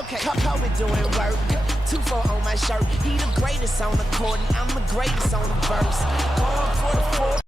Okay, Kobe doing work. 2-4 on my shirt. He the greatest on the court, and I'm the greatest on the verse. Going for the 4.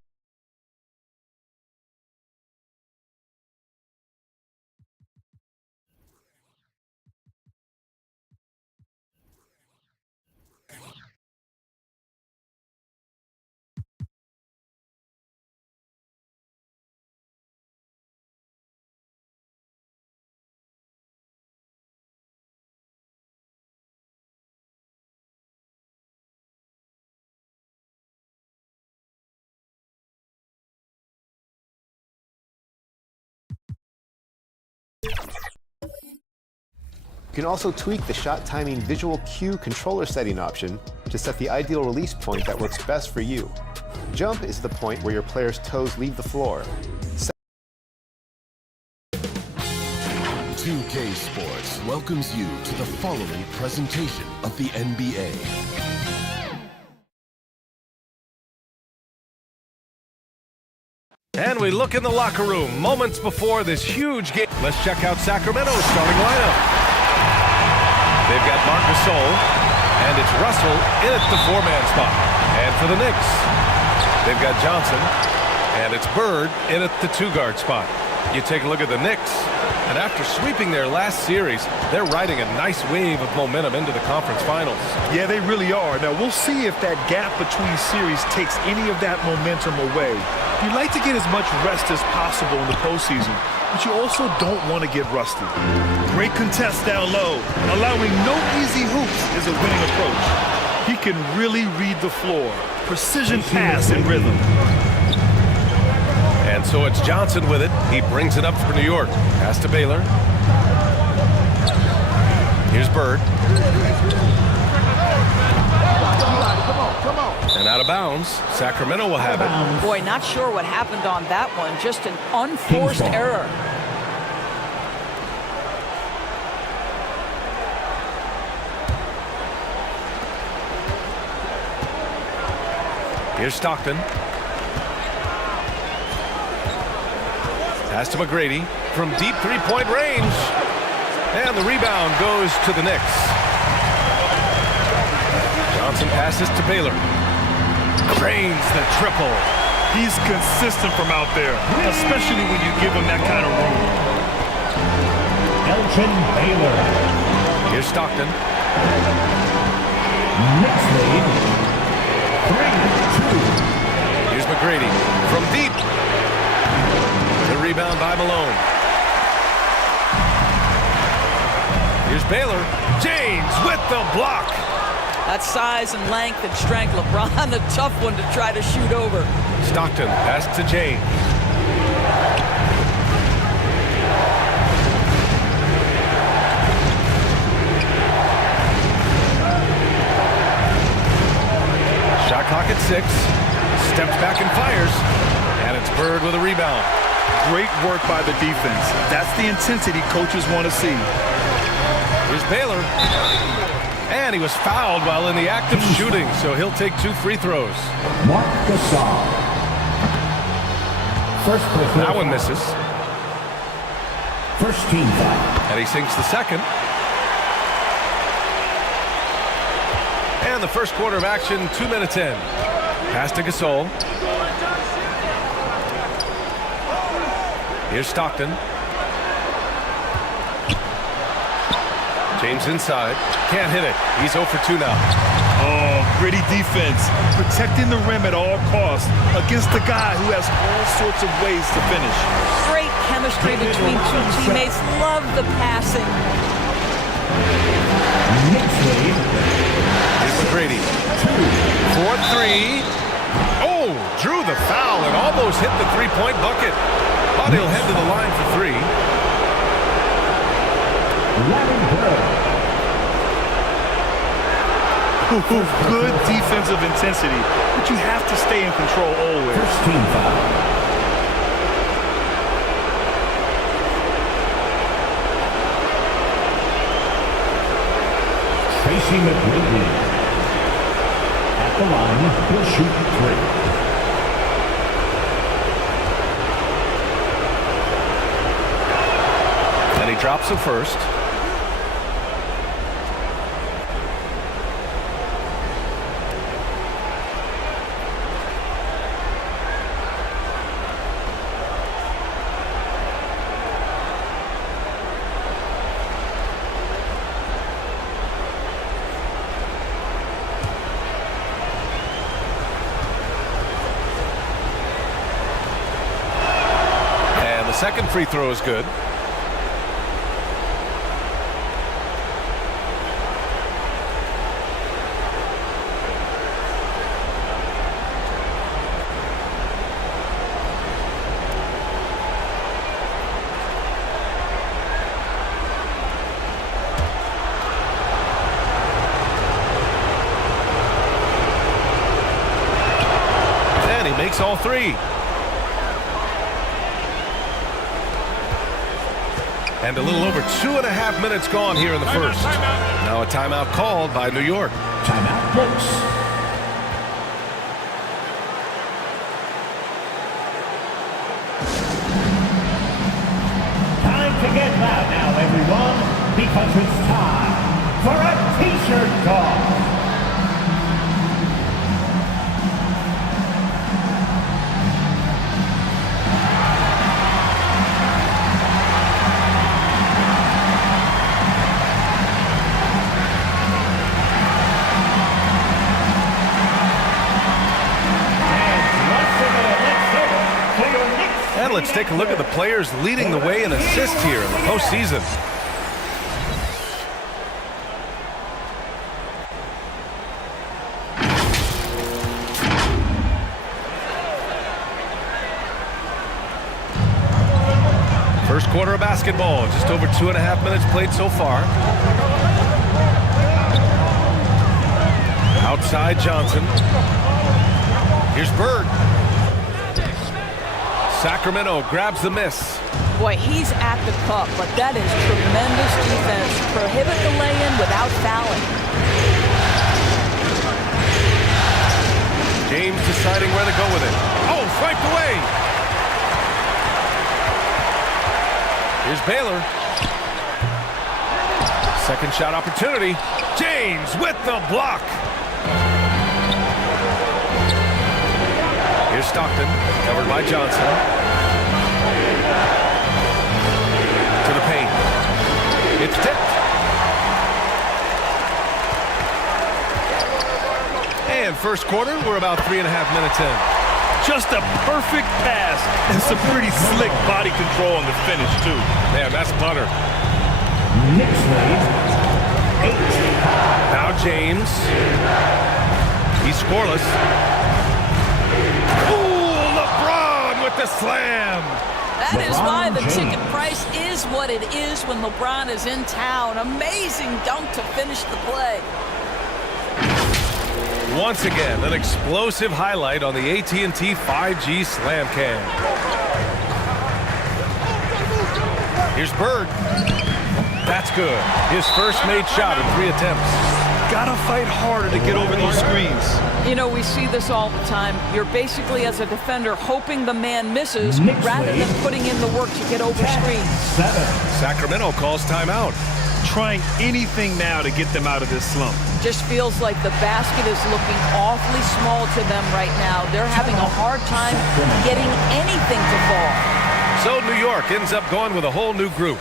You can also tweak the shot timing visual cue controller setting option to set the ideal release point that works best for you. Jump is the point where your player's toes leave the floor. 2K Sports welcomes you to the following presentation of the NBA. And we look in the locker room moments before this huge game. Let's check out Sacramento's starting lineup. They've got Marc Gasol, and it's Russell in at the 4-man spot. And for the Knicks, they've got Johnson, and it's Bird in at the 2-guard spot. You take a look at the Knicks, and after sweeping their last series, they're riding a nice wave of momentum into the conference finals. Yeah, they really are. Now, we'll see if that gap between series takes any of that momentum away. You'd like to get as much rest as possible in the postseason, but you also don't want to get rusty. Great contest down low. Allowing no easy hoops is a winning approach. He can really read the floor. Precision pass and rhythm. And so it's Johnson with it. He brings it up for New York. Pass to Baylor. Here's Bird. And out of bounds. Sacramento will have it. Boy, not sure what happened on that one. Just an unforced error. Here's Stockton. Pass to McGrady from deep three-point range. And the rebound goes to the Knicks. Johnson passes to Baylor. Drains the triple. He's consistent from out there, especially when you give him that kind of room. Elgin Baylor. Here's Stockton. Knicks lead 3-2. Here's McGrady from deep. The rebound by Malone. Here's Baylor. James with the block. That size and length and strength, LeBron, a tough one to try to shoot over. Stockton, pass to James. Shot clock at 6. Steps back and fires. And it's Bird with a rebound. Great work by the defense. That's the intensity coaches want to see. Here's Baylor. And he was fouled while in the act of shooting, so he'll take 2 free throws. Marc Gasol. First person. That one misses. First team foul. And he sinks the second. And the first quarter of action, 2 minutes in. Pass to Gasol. Here's Stockton. James inside. Can't hit it. He's 0 for 2 now. Oh, gritty defense. Protecting the rim at all costs against a guy who has all sorts of ways to finish. Great chemistry between two teammates. Love the passing. Knicks lead. Here's McGrady. 4-3. Oh, drew the foul and almost hit the three-point bucket. But he'll head to the line for 3. Good defensive intensity, but you have to stay in control always. First team foul. Tracy McGrady. At the line, he'll shoot 3. And he drops the first. second free throw is good. Makes all three. And a little over 2.5 minutes gone here in the first. Now a timeout called by New York. Timeout, Bulls. Time to get loud now, everyone, because it's time for a t-shirt toss. And let's take a look at the players leading the way in assists here in the postseason. First quarter of basketball, just over 2.5 minutes played so far. Outside Johnson. Here's Bird. Sacramento grabs the miss. Boy, he's at the cup, but that is tremendous defense. Prohibit the lay-in without fouling. James deciding where to go with it. Oh, swiped away. Here's Baylor. Second shot opportunity. James with the block. Here's Stockton, covered by Johnson. To the paint. It's tipped. And first quarter, we're about 3.5 minutes in. Just a perfect pass and some pretty slick body control on the finish, too. Man, that's butter. Next lead, 8. Now James. He's scoreless. Ooh, LeBron with the slam. That is why the ticket price is what it is when LeBron is in town. Amazing dunk to finish the play. Once again, an explosive highlight on the AT&T 5G Slam Cam. Here's Bird. That's good. His first made shot in 3 attempts. Gotta fight harder to get over those screens. You know, we see this all the time. You're basically, as a defender, hoping the man misses rather than putting in the work to get over screens. 7. Sacramento calls timeout. Trying anything now to get them out of this slump. Just feels like the basket is looking awfully small to them right now. They're having a hard time getting anything to fall. So New York ends up going with a whole new group.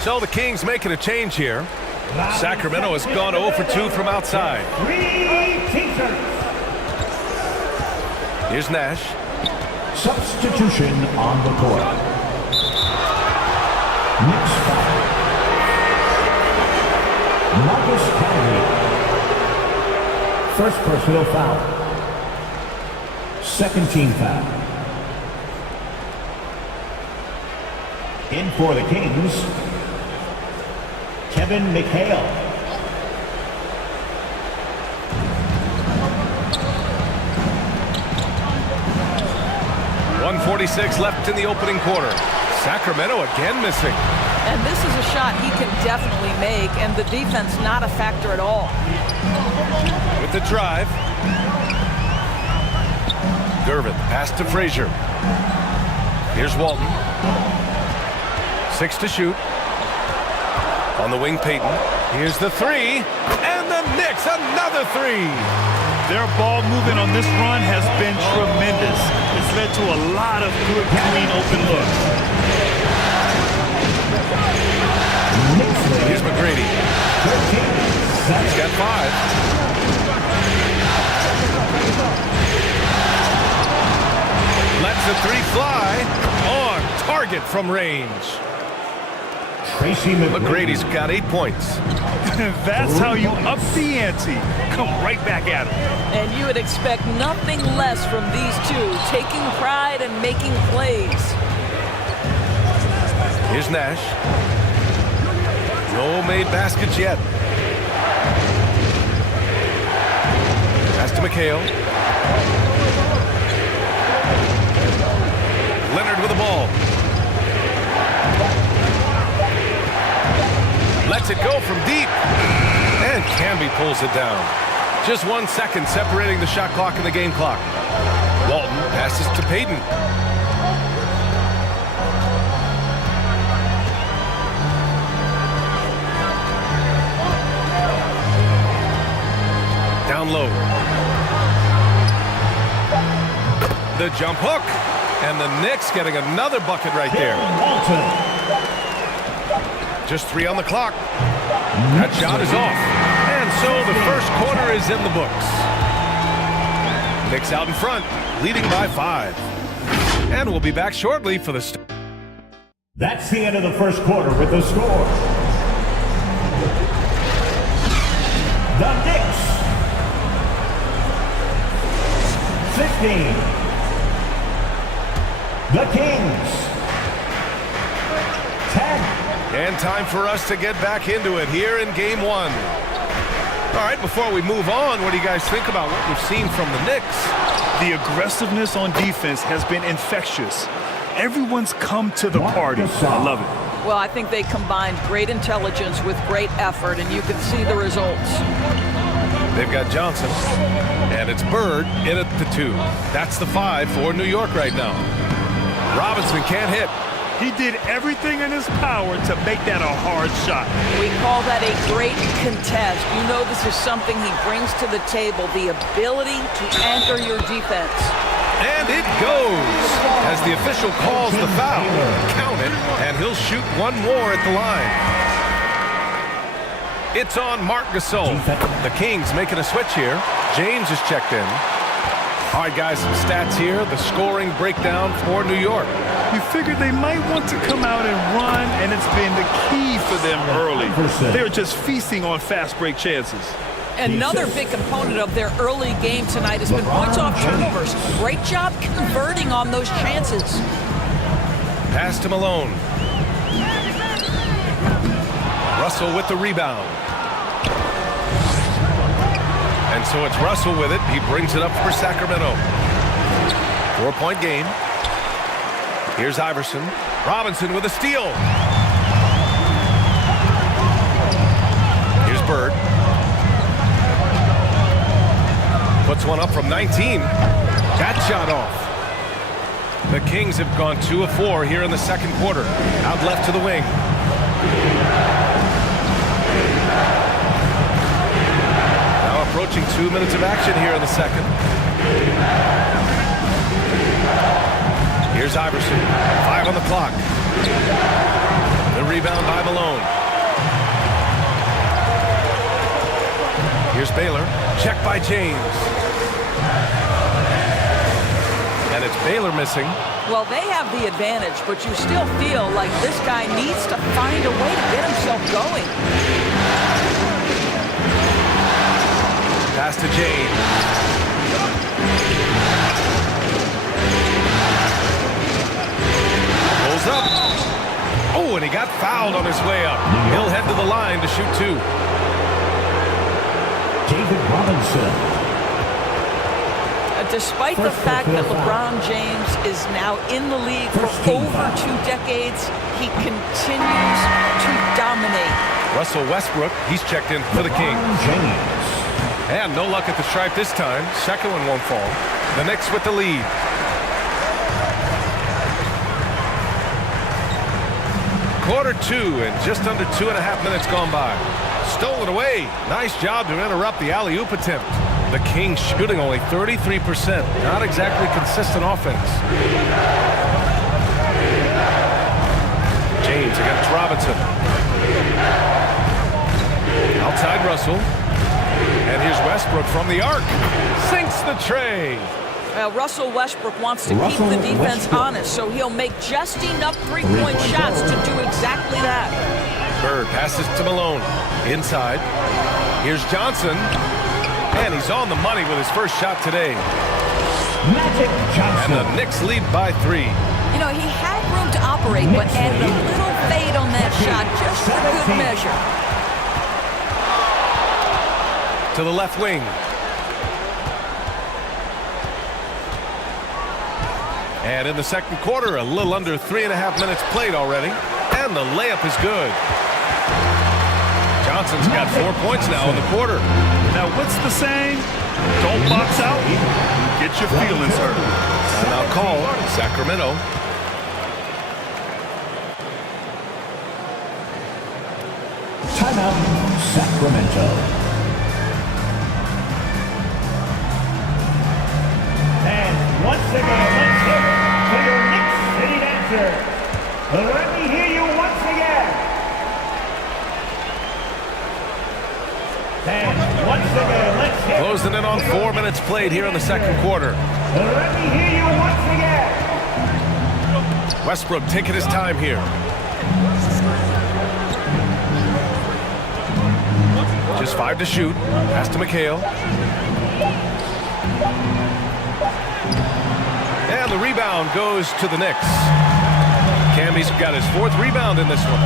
So the Kings making a change here. Sacramento has gone 0 for 2 from outside. 3 t-shirts. Here's Nash. Substitution on the court. Next foul. Marcus Kareem. First personal foul. Second team foul. In for the Kings, Kevin McHale. .146 left in the opening quarter. Sacramento again missing. And this is a shot he can definitely make, and the defense not a factor at all. With the drive. Gervin, pass to Frazier. Here's Walton. 6 to shoot. On the wing, Payton. Here's the 3. And the Knicks, another 3. Their ball movement on this run has been tremendous. It's led to a lot of good, clean, open looks. Here's McGrady. He's got 5. Lets the 3 fly. On target. target from range. Tracy McGrady's got 8 points. That's how you up the ante. Come right back at him. And you would expect nothing less from these two, taking pride and making plays. Here's Nash. No made baskets yet. Pass to McHale. Leonard with the ball. Lets it go from deep. And Camby pulls it down. Just 1 second separating the shot clock and the game clock. Walton passes to Payton. Down low. The jump hook. And the Knicks getting another bucket right there. Just 3 on the clock. That shot is off. And so the first quarter is in the books. Knicks out in front, leading by 5. And we'll be back shortly for the... That's the end of the first quarter with the score. The Knicks 15. The Kings 10. And time for us to get back into it here in Game 1. All right, before we move on, what do you guys think about what we've seen from the Knicks? The aggressiveness on defense has been infectious. Everyone's come to the party. I love it. Well, I think they combined great intelligence with great effort, and you can see the results. They've got Johnson, and it's Bird in at the 2. That's the 5 for New York right now. Robinson can't hit. He did everything in his power to make that a hard shot. We call that a great contest. You know this is something he brings to the table, the ability to anchor your defense. And it goes as the official calls the foul. Count it, and he'll shoot one more at the line. It's on Marc Gasol. The Kings making a switch here. James is checked in. All right, guys, some stats here. The scoring breakdown for New York. You figured they might want to come out and run, and it's been the key for them early. They're just feasting on fast break chances. Another big component of their early game tonight has been points off turnovers. Great job converting on those chances. Pass to Malone. Russell with the rebound. And so it's Russell with it. He brings it up for Sacramento. 4-point game. Here's Iverson. Robinson with a steal. Here's Bird. Puts one up from 19. That shot off. The Kings have gone 2 of 4 here in the second quarter. Out left to the wing. Now approaching 2 minutes of action here in the second. Here's Iverson. 5 on the clock. The rebound by Malone. Here's Baylor. Check by James. And it's Baylor missing. Well, they have the advantage, but you still feel like this guy needs to find a way to get himself going. Pass to James. Pulls up. Oh, and he got fouled on his way up. He'll head to the line to shoot 2. David Robinson. Despite the fact that LeBron James is now in the league for over 2 decades, he continues to dominate. Russell Westbrook, he's checked in for the Kings. And no luck at the stripe this time. Second one won't fall. The Knicks with the lead. Quarter 2 and just under 2.5 minutes gone by. Stolen away. Nice job to interrupt the alley-oop attempt. The Kings shooting only 33%. Not exactly consistent offense. James against Robinson. Outside Russell. And here's Westbrook from the arc. Sinks the tray. Russell Westbrook wants to keep the defense honest, so he'll make just enough three-point shots to do exactly that. Bird passes to Malone. Inside. Here's Johnson. And he's on the money with his first shot today. Magic Johnson. And the Knicks lead by 3. You know, he had room to operate, but added a little fade on that shot just for good measure. To the left wing. And in the second quarter, a little under 3.5 minutes played already. And the layup is good. Johnson's got 4 points now in the quarter. Now, what's the saying? Don't box out. Get your feelings hurt. Timeout call, Sacramento. Timeout, Sacramento. And once again, let's hear it to your Knicks City Dancer. Let me hear you once again. And once again, let's hear it. Closing in on 4 minutes played here in the second quarter. Let me hear you once again. Westbrook taking his time here. Just 5 to shoot. Pass to McHale. And the rebound goes to the Knicks. Cammy's got his 4th rebound in this one.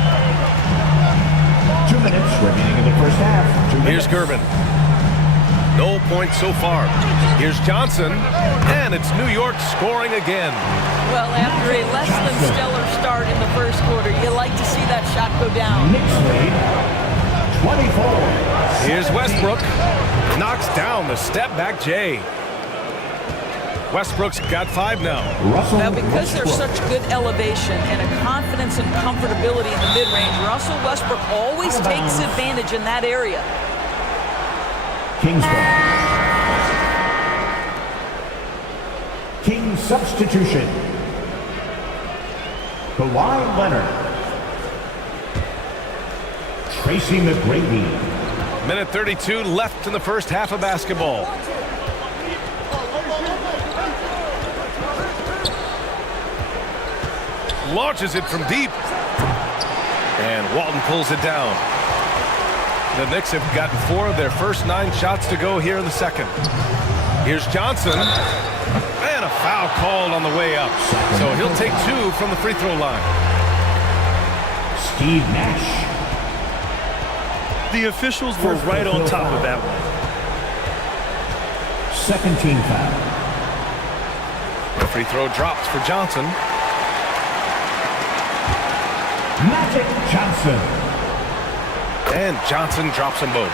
2 minutes remaining in the first half. Here's Gervin. No points so far. Here's Johnson. And it's New York scoring again. Well, after a less than stellar start in the first quarter, you like to see that shot go down. Knicks lead 24. Here's Westbrook. Knocks down the step-back J. Westbrook's got 5 now. Now, because there's such good elevation and a confidence and comfortability in the mid-range, Russell Westbrook always takes advantage in that area. Kingston. King's substitution. Kawhi Leonard. Tracy McGrady. Minute 32 left in the first half of basketball. Launches it from deep. And Walton pulls it down. The Knicks have gotten 4 of their first 9 shots to go here in the second. Here's Johnson. And a foul called on the way up. So he'll take 2 from the free throw line. Steve Nash. The officials were right on top of that one. Second team foul. The free throw drops for Johnson. Magic Johnson. And Johnson drops them both.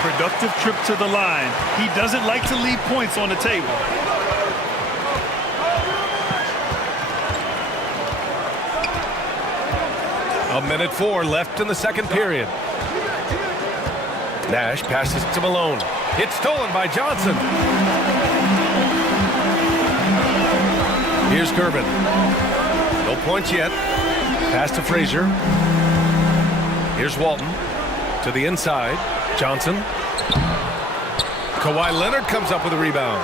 Productive trip to the line. He doesn't like to leave points on the table. A minute 4 left in the second period. Nash passes to Malone. It's stolen by Johnson. Here's Gervin. No points yet. Pass to Frazier. Here's Walton. To the inside. Johnson. Kawhi Leonard comes up with a rebound.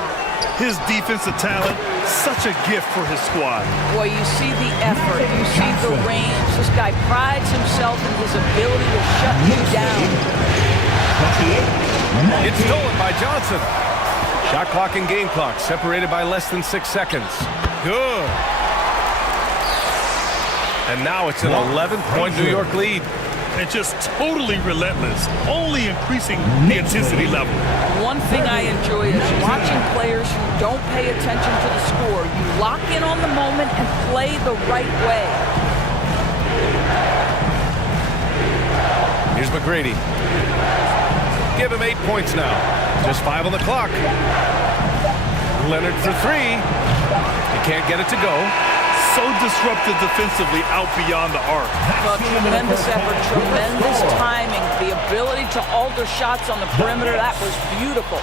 His defensive talent, such a gift for his squad. Boy, you see the effort, you see the range. This guy prides himself in his ability to shut you down. It's stolen by Johnson. Shot clock and game clock separated by less than 6 seconds. Good. And now it's an 11-point New York lead. And just totally relentless, only increasing the intensity level. One thing I enjoy is watching players who don't pay attention to the score. You lock in on the moment and play the right way. Here's McGrady. Give him 8 points now. Just 5 on the clock. Leonard for 3. He can't get it to go. So disruptive defensively out beyond the arc. Well, tremendous effort, tremendous timing, the ability to alter shots on the perimeter. That was beautiful.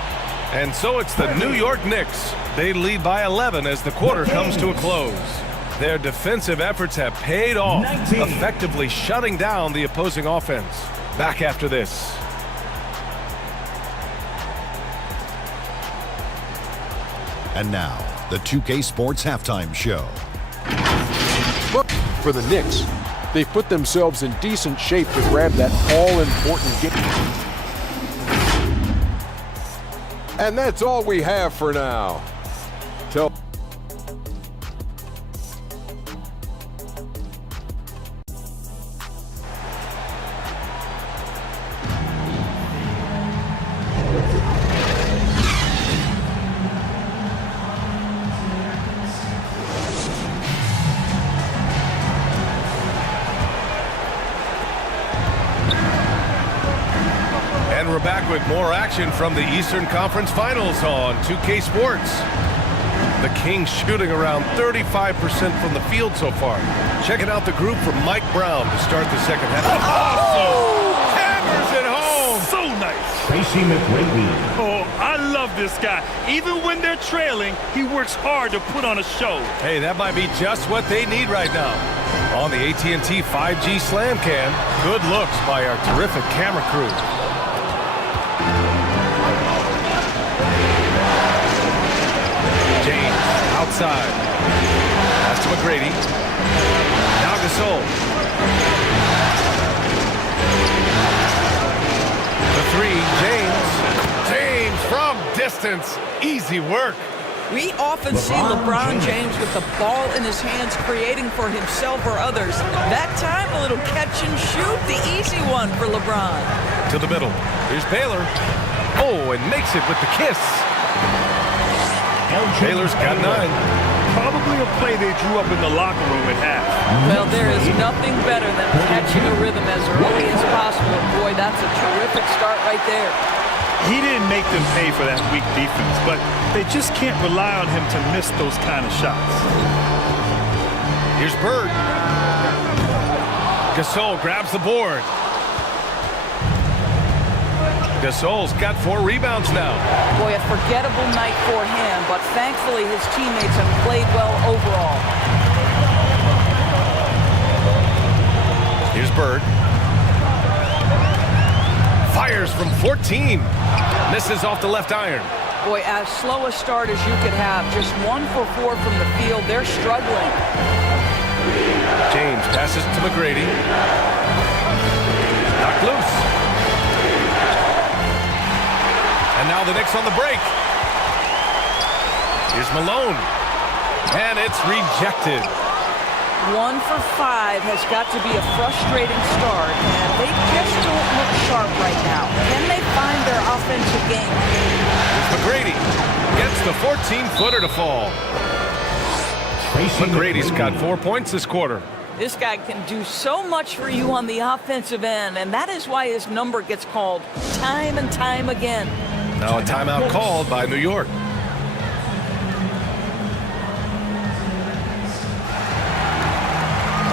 And so it's the New York Knicks. They lead by 11 as the quarter comes to a close. Their defensive efforts have paid off, effectively shutting down the opposing offense. Back after this. And now, the 2K Sports Halftime Show. For the Knicks, they've put themselves in decent shape to grab that all-important game. And that's all we have for now. And we're back with more action from the Eastern Conference Finals on 2K Sports. The Kings shooting around 35% from the field so far. Checking out the group from Mike Brown to start the second half. Oh! Hammers it home! So nice. Tracy McGrady. Oh, I love this guy. Even when they're trailing, he works hard to put on a show. Hey, that might be just what they need right now. On the AT&T 5G Slam Cam, good looks by our terrific camera crew. James, outside. Pass to McGrady. Now Gasol. The three, James from distance. Easy work. We often see LeBron James with the ball in his hands creating for himself or others. That time, a little catch and shoot, the easy one for LeBron. To the middle. Here's Baylor. Oh, and makes it with the kiss. Baylor's got 9. Probably a play they drew up in the locker room at half. Well, there is nothing better than catching a rhythm as early as possible. Boy, that's a terrific start right there. He didn't make them pay for that weak defense, but they just can't rely on him to miss those kind of shots. Here's Bird. Gasol grabs the board. Gasol's got 4 rebounds now. Boy, a forgettable night for him, but thankfully his teammates have played well overall. Here's Bird. Fires from 14. Misses off the left iron. Boy, as slow a start as you could have. Just 1 for 4 from the field. They're struggling. James passes to McGrady. Knocked loose. And now the Knicks on the break. Here's Malone. And it's rejected. 1 for 5 has got to be a frustrating start, and they just don't look sharp right now. Can they find their offensive game? Here's McGrady. Gets the 14-footer to fall. McGrady's got 4 points this quarter. This guy can do so much for you on the offensive end, and that is why his number gets called time and time again. Now a timeout called by New York.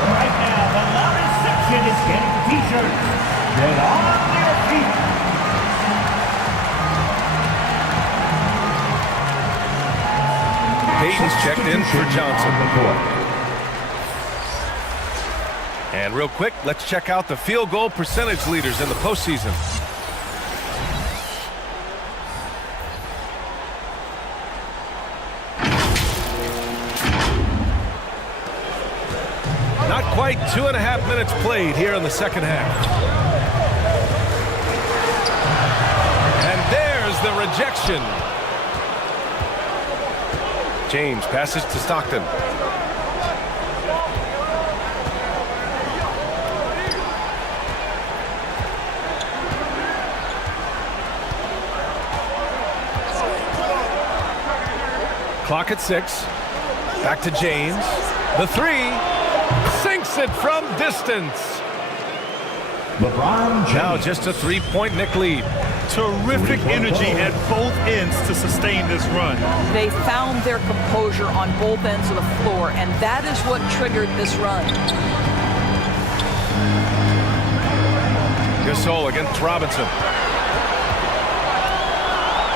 Right now, the loudest section is getting t-shirts. Get on their feet. Payton's checked in for Johnson. And real quick, let's check out the field goal percentage leaders in the postseason. Not quite 2.5 minutes played here in the second half. And there's the rejection. James passes to Stockton. Clock at 6. Back to James. The 3. Sinks it from distance. LeBron James. Now just a 3-point Knick lead. Terrific energy at both ends to sustain this run. They found their composure on both ends of the floor, and that is what triggered this run. Gasol against Robinson.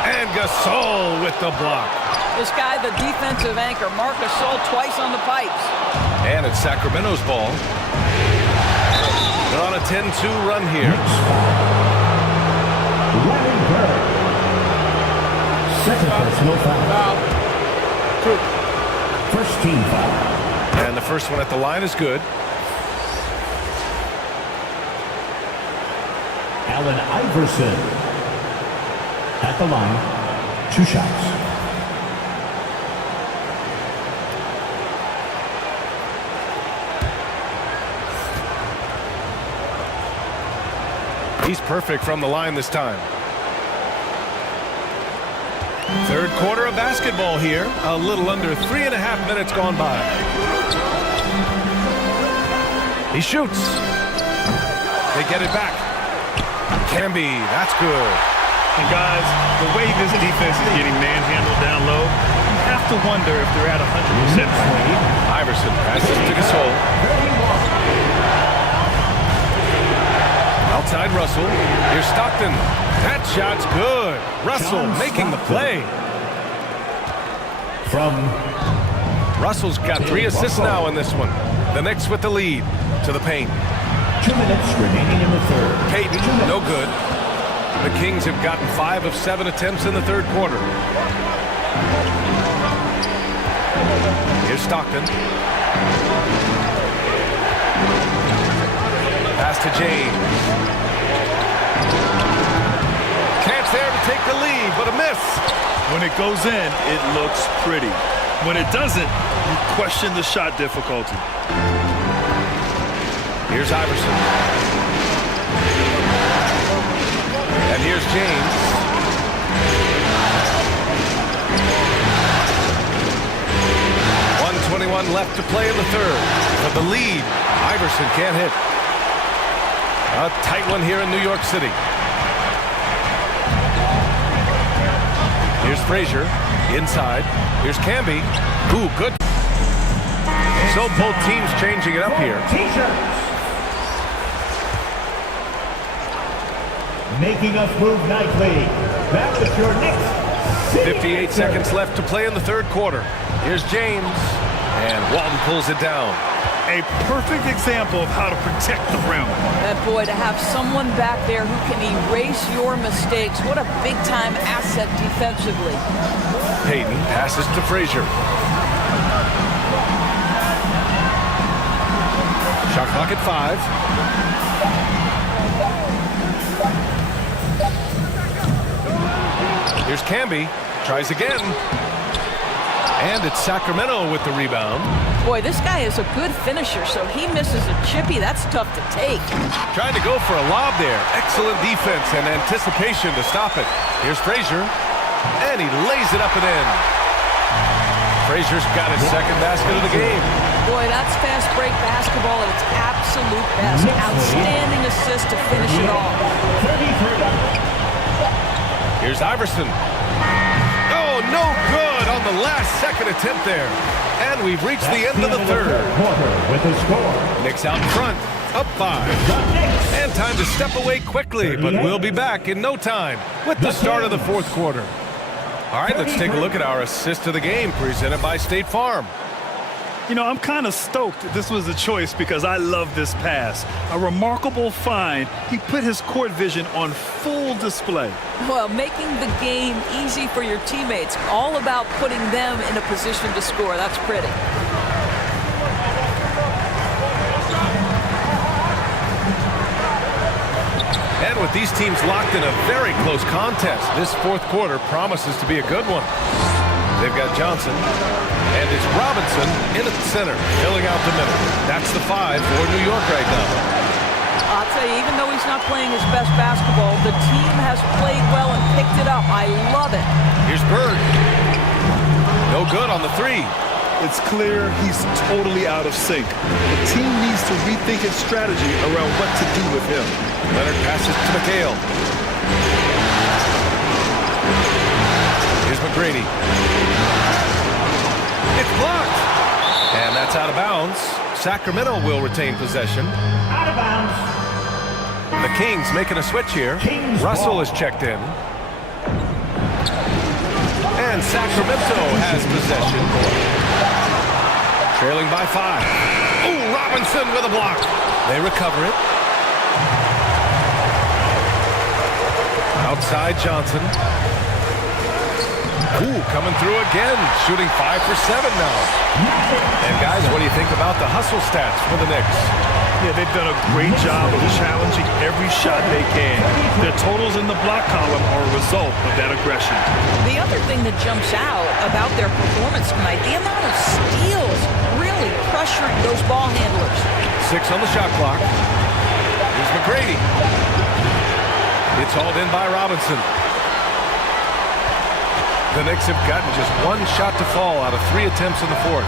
And Gasol with the block. This guy, the defensive anchor, Marc Gasol, twice on the pipes. And it's Sacramento's ball. They're on a 10-2 run here. Second personal foul. too. First team foul. And the first one at the line is good. Allen Iverson at the line. 2 shots. He's perfect from the line this time. Third quarter of basketball here. A little under 3.5 minutes gone by. He shoots. They get it back. Can be. That's good. And guys, the way this defense is getting manhandled down low, you have to wonder if they're at 100% free. Iverson passes to Gasol. Outside Russell. Here's Stockton. That shot's good. Russell making the play. Russell's got 3 assists now in this one. The Knicks with the lead to the paint. 2 minutes remaining in the third. Payton, no good. The Kings have gotten 5 of 7 attempts in the third quarter. Here's Stockton. Pass to James. Chance there to take the lead, but a miss. When it goes in, it looks pretty. When it doesn't, you question the shot difficulty. Here's Iverson. And here's James. .121 left to play in the third. For the lead, Iverson can't hit. A tight one here in New York City. Here's Frazier, inside. Here's Camby. Ooh, good. So both teams changing it up here. T-shirts. Making us move nightly. That was your Knicks. 58 seconds left to play in the third quarter. Here's James. And Walton pulls it down. A perfect example of how to protect the rim. And boy, to have someone back there who can erase your mistakes. What a big-time asset defensively. Payton passes to Frazier. Shot clock at 5. Here's Camby. Tries again. And it's Sacramento with the rebound. Boy, this guy is a good finisher, so he misses a chippy. That's tough to take. Trying to go for a lob there. Excellent defense and anticipation to stop it. Here's Frazier. And he lays it up and in. Frazier's got his second basket of the game. Boy, that's fast break basketball at its absolute best. Outstanding assist to finish it off. 33. Here's Iverson. Oh, no good on the last second attempt there. And we've reached the end of the third. With the score. Knicks out in front, up 5. And time to step away quickly, but we'll be back in no time with the start of the fourth quarter. All right, let's take a look at our assist of the game presented by State Farm. You know, I'm kind of stoked this was a choice because I love this pass. A remarkable find. He put his court vision on full display. Well, making the game easy for your teammates. All about putting them in a position to score. That's pretty. And with these teams locked in a very close contest, this fourth quarter promises to be a good one. They've got Johnson, and it's Robinson in at the center, filling out the middle. That's the 5 for New York right now. I'll tell you, even though he's not playing his best basketball, the team has played well and picked it up. I love it. Here's Bird. No good on the 3. It's clear he's totally out of sync. The team needs to rethink its strategy around what to do with him. Leonard passes to McHale. Here's McGrady. It's blocked. And that's out of bounds. Sacramento will retain possession. Out of bounds. The Kings making a switch here. Russell is checked in. And Sacramento has possession. Trailing by 5. Oh, Robinson with a block. They recover it. Outside Johnson. Ooh, coming through again, shooting 5 for 7 now. And guys, what do you think about the hustle stats for the Knicks? Yeah, they've done a great job of challenging every shot they can. Their totals in the block column are a result of that aggression. The other thing that jumps out about their performance tonight, the amount of steals, really pressuring those ball handlers. 6 on the shot clock. Here's McGrady. It's hauled in by Robinson. The Knicks have gotten just 1 shot to fall out of 3 attempts in the fourth.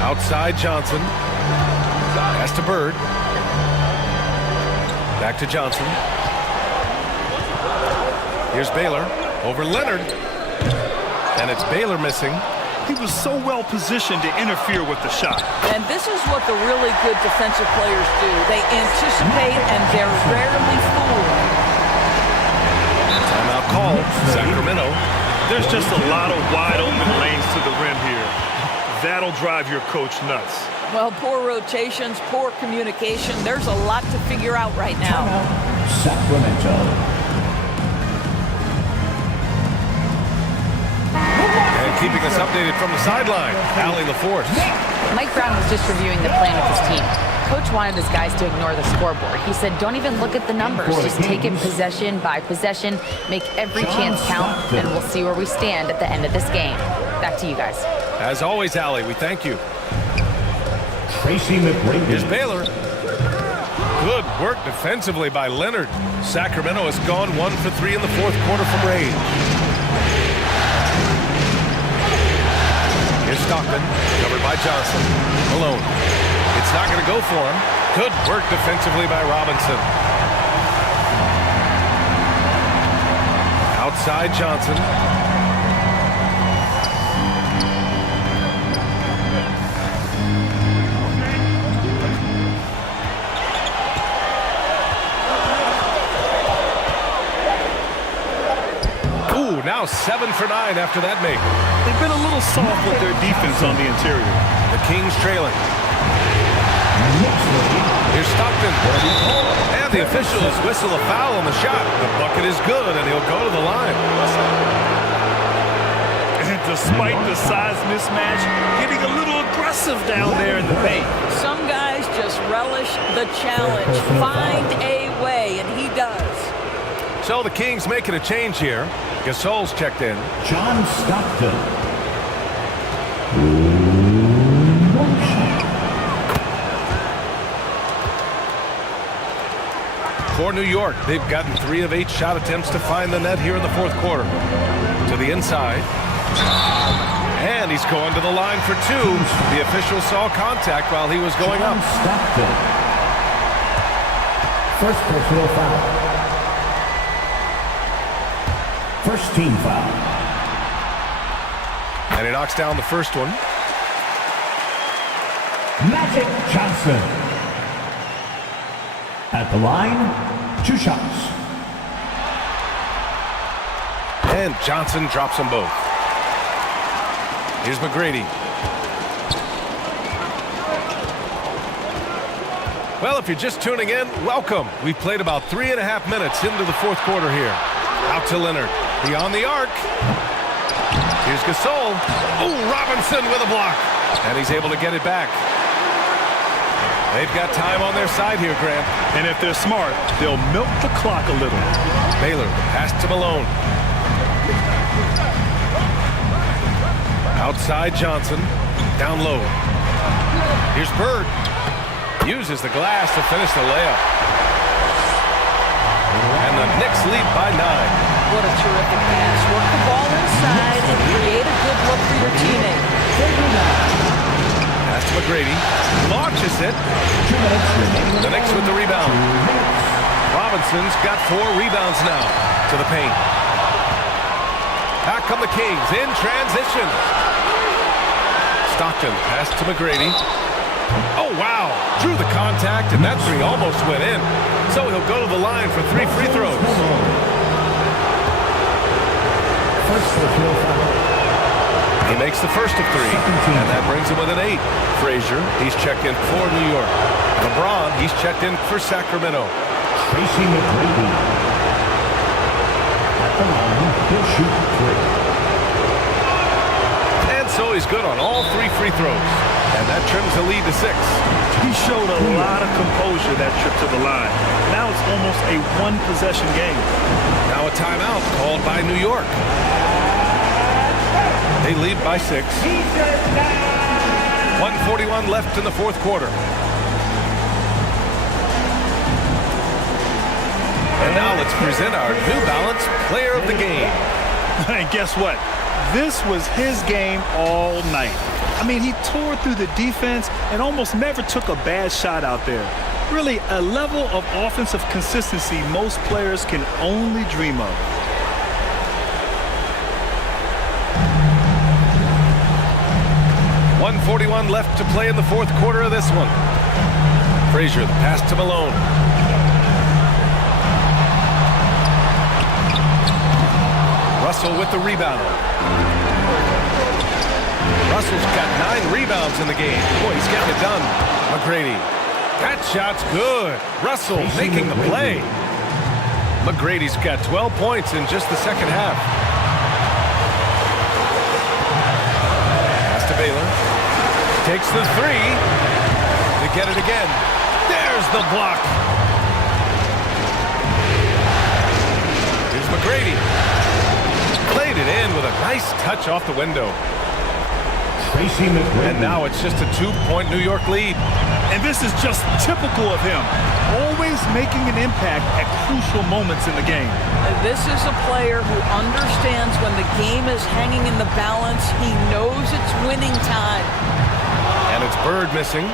Outside Johnson. Pass to Bird. Back to Johnson. Here's Baylor over Leonard. And it's Baylor missing. He was so well positioned to interfere with the shot. And this is what the really good defensive players do. They anticipate and they're rarely fooled. Timeout call, Sacramento. There's just a lot of wide open lanes to the rim here. That'll drive your coach nuts. Well, poor rotations, poor communication. There's a lot to figure out right now. Sacramento. And keeping us updated from the sideline, Allie LaForce. Mike Brown was just reviewing the plan with his team. Coach wanted his guys to ignore the scoreboard. He said, don't even look at the numbers. Just take it possession by possession, make every chance count, and we'll see where we stand at the end of this game. Back to you guys. As always, Allie, we thank you. Tracy McGrady. Here's Baylor. Good work defensively by Leonard. Sacramento has gone 1 for 3 in the fourth quarter from range. Here's Stockton, covered by Johnson. Malone. It's not going to go for him. Good work defensively by Robinson. Outside Johnson. Ooh, now 7 for 9 after that make. They've been a little soft with their defense on the interior. The Kings trailing. Here's Stockton. And the officials whistle a foul on the shot. The bucket is good, and he'll go to the line. And despite the size mismatch, getting a little aggressive down there in the paint. Some guys just relish the challenge. Find a way, and he does. So the Kings making a change here. Gasol's checked in. John Stockton. For New York, they've gotten 3 of 8 shot attempts to find the net here in the fourth quarter. To the inside. And he's going to the line for 2. The official saw contact while he was going up. Stockton. First personal foul. First team foul. And he knocks down the first one. Magic Johnson. At the line, 2 shots. And Johnson drops them both. Here's McGrady. Well, if you're just tuning in, welcome. We've played about 3.5 minutes into the fourth quarter here. Out to Leonard. Beyond the arc. Here's Gasol. Oh, Robinson with a block. And he's able to get it back. They've got time on their side here, Grant. And if they're smart, they'll milk the clock a little. Baylor, pass to Malone. Outside Johnson. Down low. Here's Bird. Uses the glass to finish the layup. And the Knicks lead by 9. What a terrific pass. Work the ball inside and create a good look for your teammate. Pass to McGrady. Launches it. The Knicks with the rebound. Robinson's got 4 rebounds now to the paint. Back come the Kings in transition. Stockton pass to McGrady. Oh, wow. Drew the contact, and that 3 almost went in. So he'll go to the line for 3 free throws. He makes the first of 3, and that brings him with an 8. Frazier, he's checked in for New York. Lebron, he's checked in for Sacramento. Tracy McGrady. at the line. He'll shoot 3. And so he's good on all 3 free throws. And that trims the lead to 6. He showed a lot of composure that trip to the line. Now it's almost a one-possession game. Now a timeout called by New York. They lead by 6. 1:41 left in the fourth quarter. And now let's present our New Balance Player of the Game. And guess what? This was his game all night. I mean, he tore through the defense and almost never took a bad shot out there. Really, a level of offensive consistency most players can only dream of. .141 left to play in the fourth quarter of this one. Frazier, the pass to Malone. Russell with the rebound. Russell's got 9 rebounds in the game. Boy, he's getting it done. McGrady. That shot's good. Russell making the play. McGrady's got 12 points in just the second half. Pass to Baylor. Takes the 3. To get it again. There's the block. Here's McGrady. Played it in with a nice touch off the window. And now it's just a 2-point New York lead. And this is just typical of him. Always making an impact at crucial moments in the game. This is a player who understands when the game is hanging in the balance. He knows it's winning time. And it's Bird missing.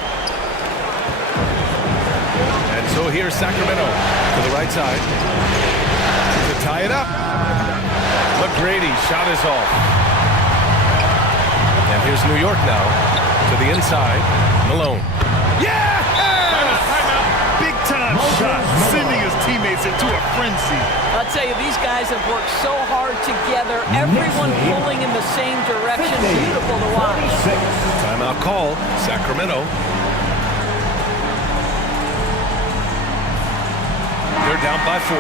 And so here's Sacramento to the right side to tie it up. McGrady shot is off. And here's New York now to the inside. Malone. Yeah! Big time shot, sending his teammates into a frenzy. I'll tell you, these guys have worked so hard together. Everyone pulling in the same direction. Beautiful to watch. Timeout call, Sacramento. They're down by 4.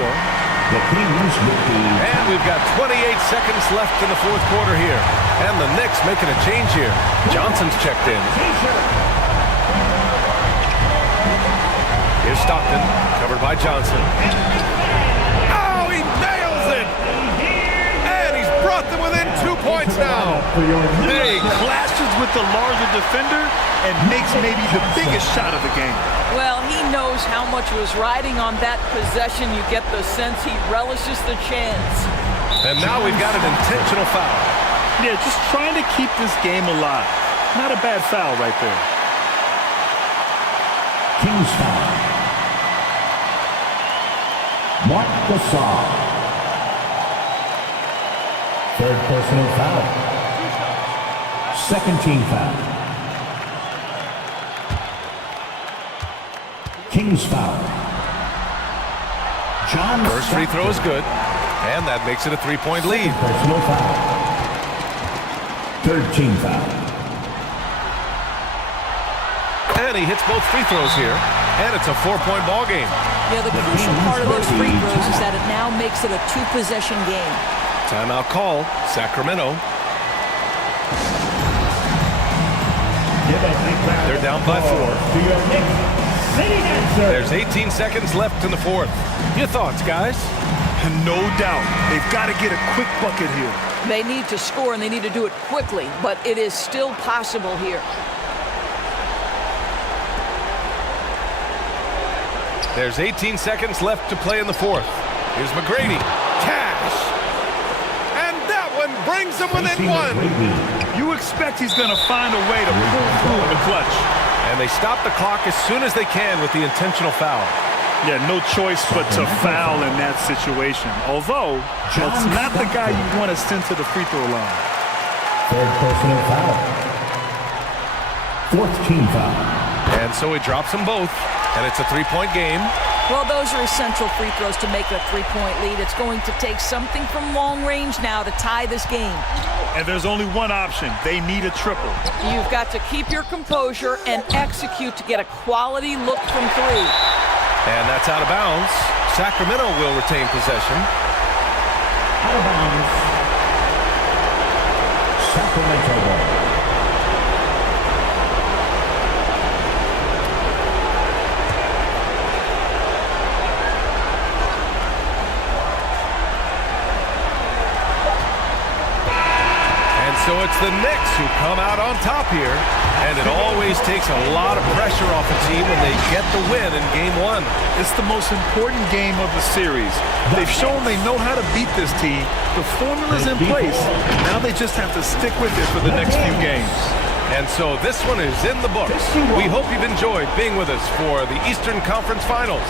And we've got 28 seconds left in the fourth quarter here. And the Knicks making a change here. Johnson's checked in. Here's Stockton, covered by Johnson. Oh, he nails it! And he's brought them within 2 points now. He clashes with the larger defender and makes maybe the biggest shot of the game. Well, he knows how much was riding on that possession. You get the sense he relishes the chance. And now we've got an intentional foul. Yeah, just trying to keep this game alive. Not a bad foul right there. King's foul. Mark Gasol. Third personal foul. Second team foul. King's foul. John First free throw is good, and that makes it a 3-point lead. Personal foul. Third team foul. And he hits both free throws here, and it's a 4-point ball game. Yeah, the crucial part of those free throws is that it now makes it a 2-possession game. Timeout call, Sacramento. They're down by 4. There's 18 seconds left in the fourth. Your thoughts, guys? No doubt. They've got to get a quick bucket here. They need to score, and they need to do it quickly, but it is still possible here. There's 18 seconds left to play in the fourth. Here's McGrady. Cash! And that one brings them within 1. You expect he's going to find a way to pull through in the clutch. And they stop the clock as soon as they can with the intentional foul. Yeah, no choice but to foul in that situation. Although, that's not the guy you want to send to the free throw line. Third personal foul. Fourth team foul. And so he drops them both, and it's a 3-point game. Well, those are essential free throws to make a 3-point lead. It's going to take something from long range now to tie this game. And there's only one option. They need a triple. You've got to keep your composure and execute to get a quality look from 3. And that's out of bounds. Sacramento will retain possession. Out of bounds. Sacramento ball. So it's the Knicks who come out on top here, and it always takes a lot of pressure off a team when they get the win in Game 1. It's the most important game of the series. They've shown they know how to beat this team. The formula's in place. Now they just have to stick with it for the next few games. And so this one is in the books. We hope you've enjoyed being with us for the Eastern Conference Finals.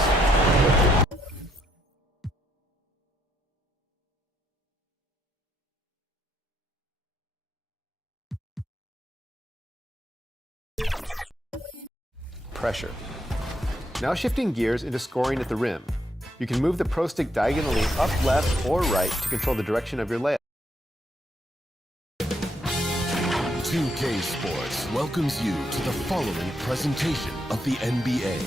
Pressure. Now shifting gears into scoring at the rim. You can move the pro stick diagonally up, left, or right to control the direction of your layup. 2K Sports welcomes you to the following presentation of the NBA.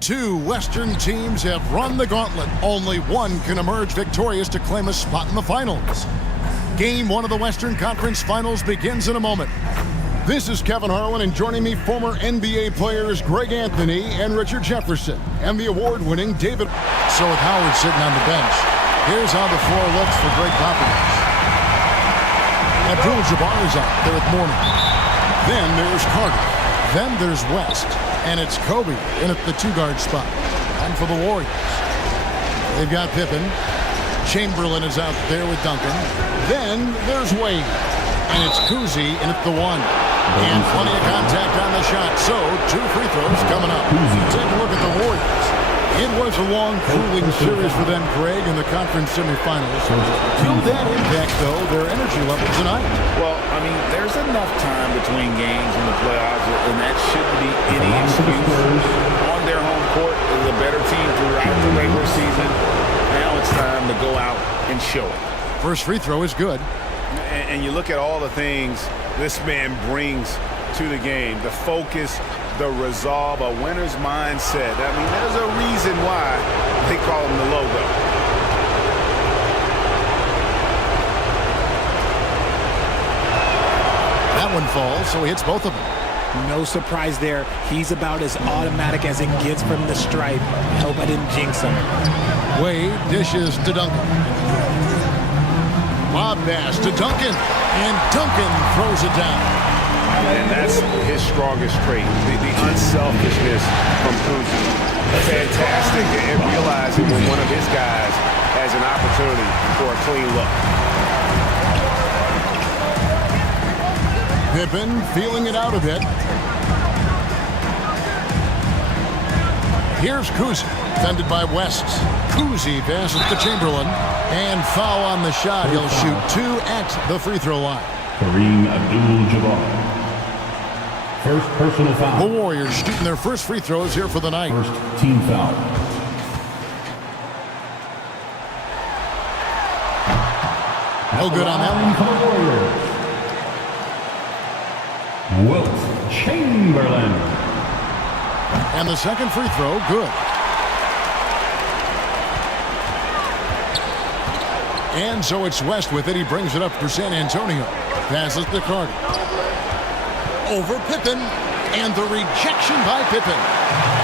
Two Western teams have run the gauntlet. Only one can emerge victorious to claim a spot in the finals. Game 1 of the Western Conference Finals begins in a moment. This is Kevin Harlan, and joining me, former NBA players Greg Anthony and Richard Jefferson, and the award-winning David. So with Howard sitting on the bench, here's how the floor looks for Greg Popovich. Abdul-Jabbar is out there at Mourning. Then there's Carter. Then there's West. And it's Kobe in at the two-guard spot. And for the Warriors, they've got Pippen. Chamberlain is out there with Duncan. Then there's Wade. And it's Kuzi in at the one. And plenty of contact on the shot. So, 2 free throws coming up. Take a look at the Warriors. It was a long, cooling series for them, Greg, in the conference semifinals. Will that impact, though, their energy level tonight? Well, I mean, there's enough time between games in the playoffs, and that shouldn't be any excuse. On their home court, is a better team throughout the regular season. Now it's time to go out and show it. First free throw is good. And you look at all the things this man brings to the game, the focus, the resolve, a winner's mindset. I mean, there's a reason why they call him the logo. That one falls, so he hits both of them. No surprise there. He's about as automatic as it gets from the stripe. I hope I didn't jinx him. Wade dishes to Duncan. Lob pass to Duncan, and Duncan throws it down. And that's his strongest trait, the unselfishness from Kuzi. Fantastic at realizing when one of his guys has an opportunity for a clean look. Pippen feeling it out a bit. Here's Kuzi, defended by West. Kuzi passes to Chamberlain, and foul on the shot. He'll shoot 2 at the free throw line. Kareem Abdul-Jabbar. First personal foul. The Warriors shooting their first free throws here for the night. First team foul. No good on that one. Wilt Chamberlain. And the second free throw, good. And so it's West with it. He brings it up for San Antonio. Passes to Carter. Over Pippen. And the rejection by Pippen.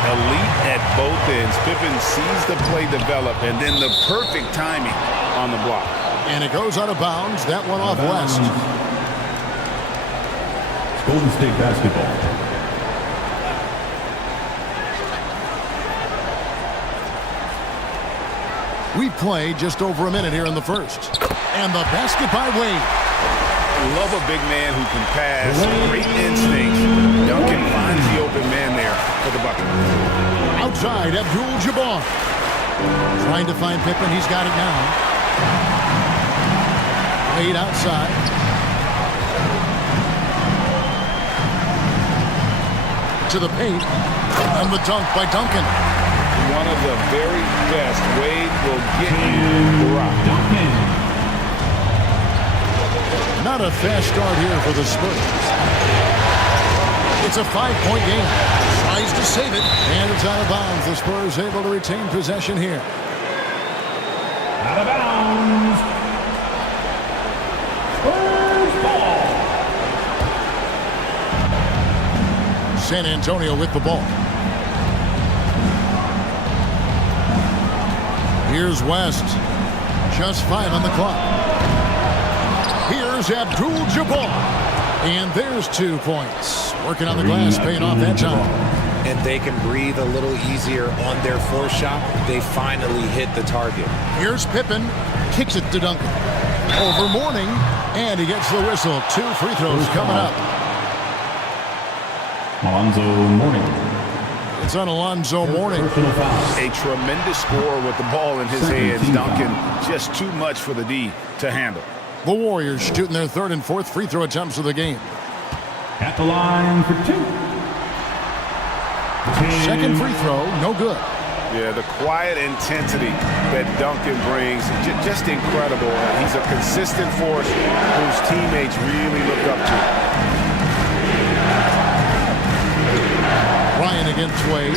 Elite at both ends. Pippen sees the play develop, and then the perfect timing on the block. And it goes out of bounds. That one off West. Golden State basketball. We played just over a minute here in the first. And the basket by Wade. Love a big man who can pass. Great instincts. Duncan finds the open man there for the bucket. Outside, Abdul-Jabbar. Trying to find Pippen. He's got it now. Wade outside. To the paint. And the dunk by Duncan. One of the very best. Wade will get you the rock. Duncan. Not a fast start here for the Spurs. It's a 5-point game. tries to save it, and it's out of bounds. The Spurs able to retain possession here. Out of bounds. Spurs ball. San Antonio with the ball. Here's West. Just 5 on the clock. Here's Abdul-Jabbar. And there's 2 points. Working on the glass, paying off that time. And they can breathe a little easier on their fourth shot. They finally hit the target. Here's Pippen. Kicks it to Duncan. Over Mourning. And he gets the whistle. 2 free throws coming up. Alonzo Mourning. It's on Alonzo Mourning. A tremendous score with the ball in his hands. Duncan, just too much for the D to handle. The Warriors shooting their 3rd and 4th free throw attempts of the game. At the line for 2. Second free throw, no good. Yeah, the quiet intensity that Duncan brings, just incredible. He's a consistent force whose teammates really look up to. Bryant against Wade.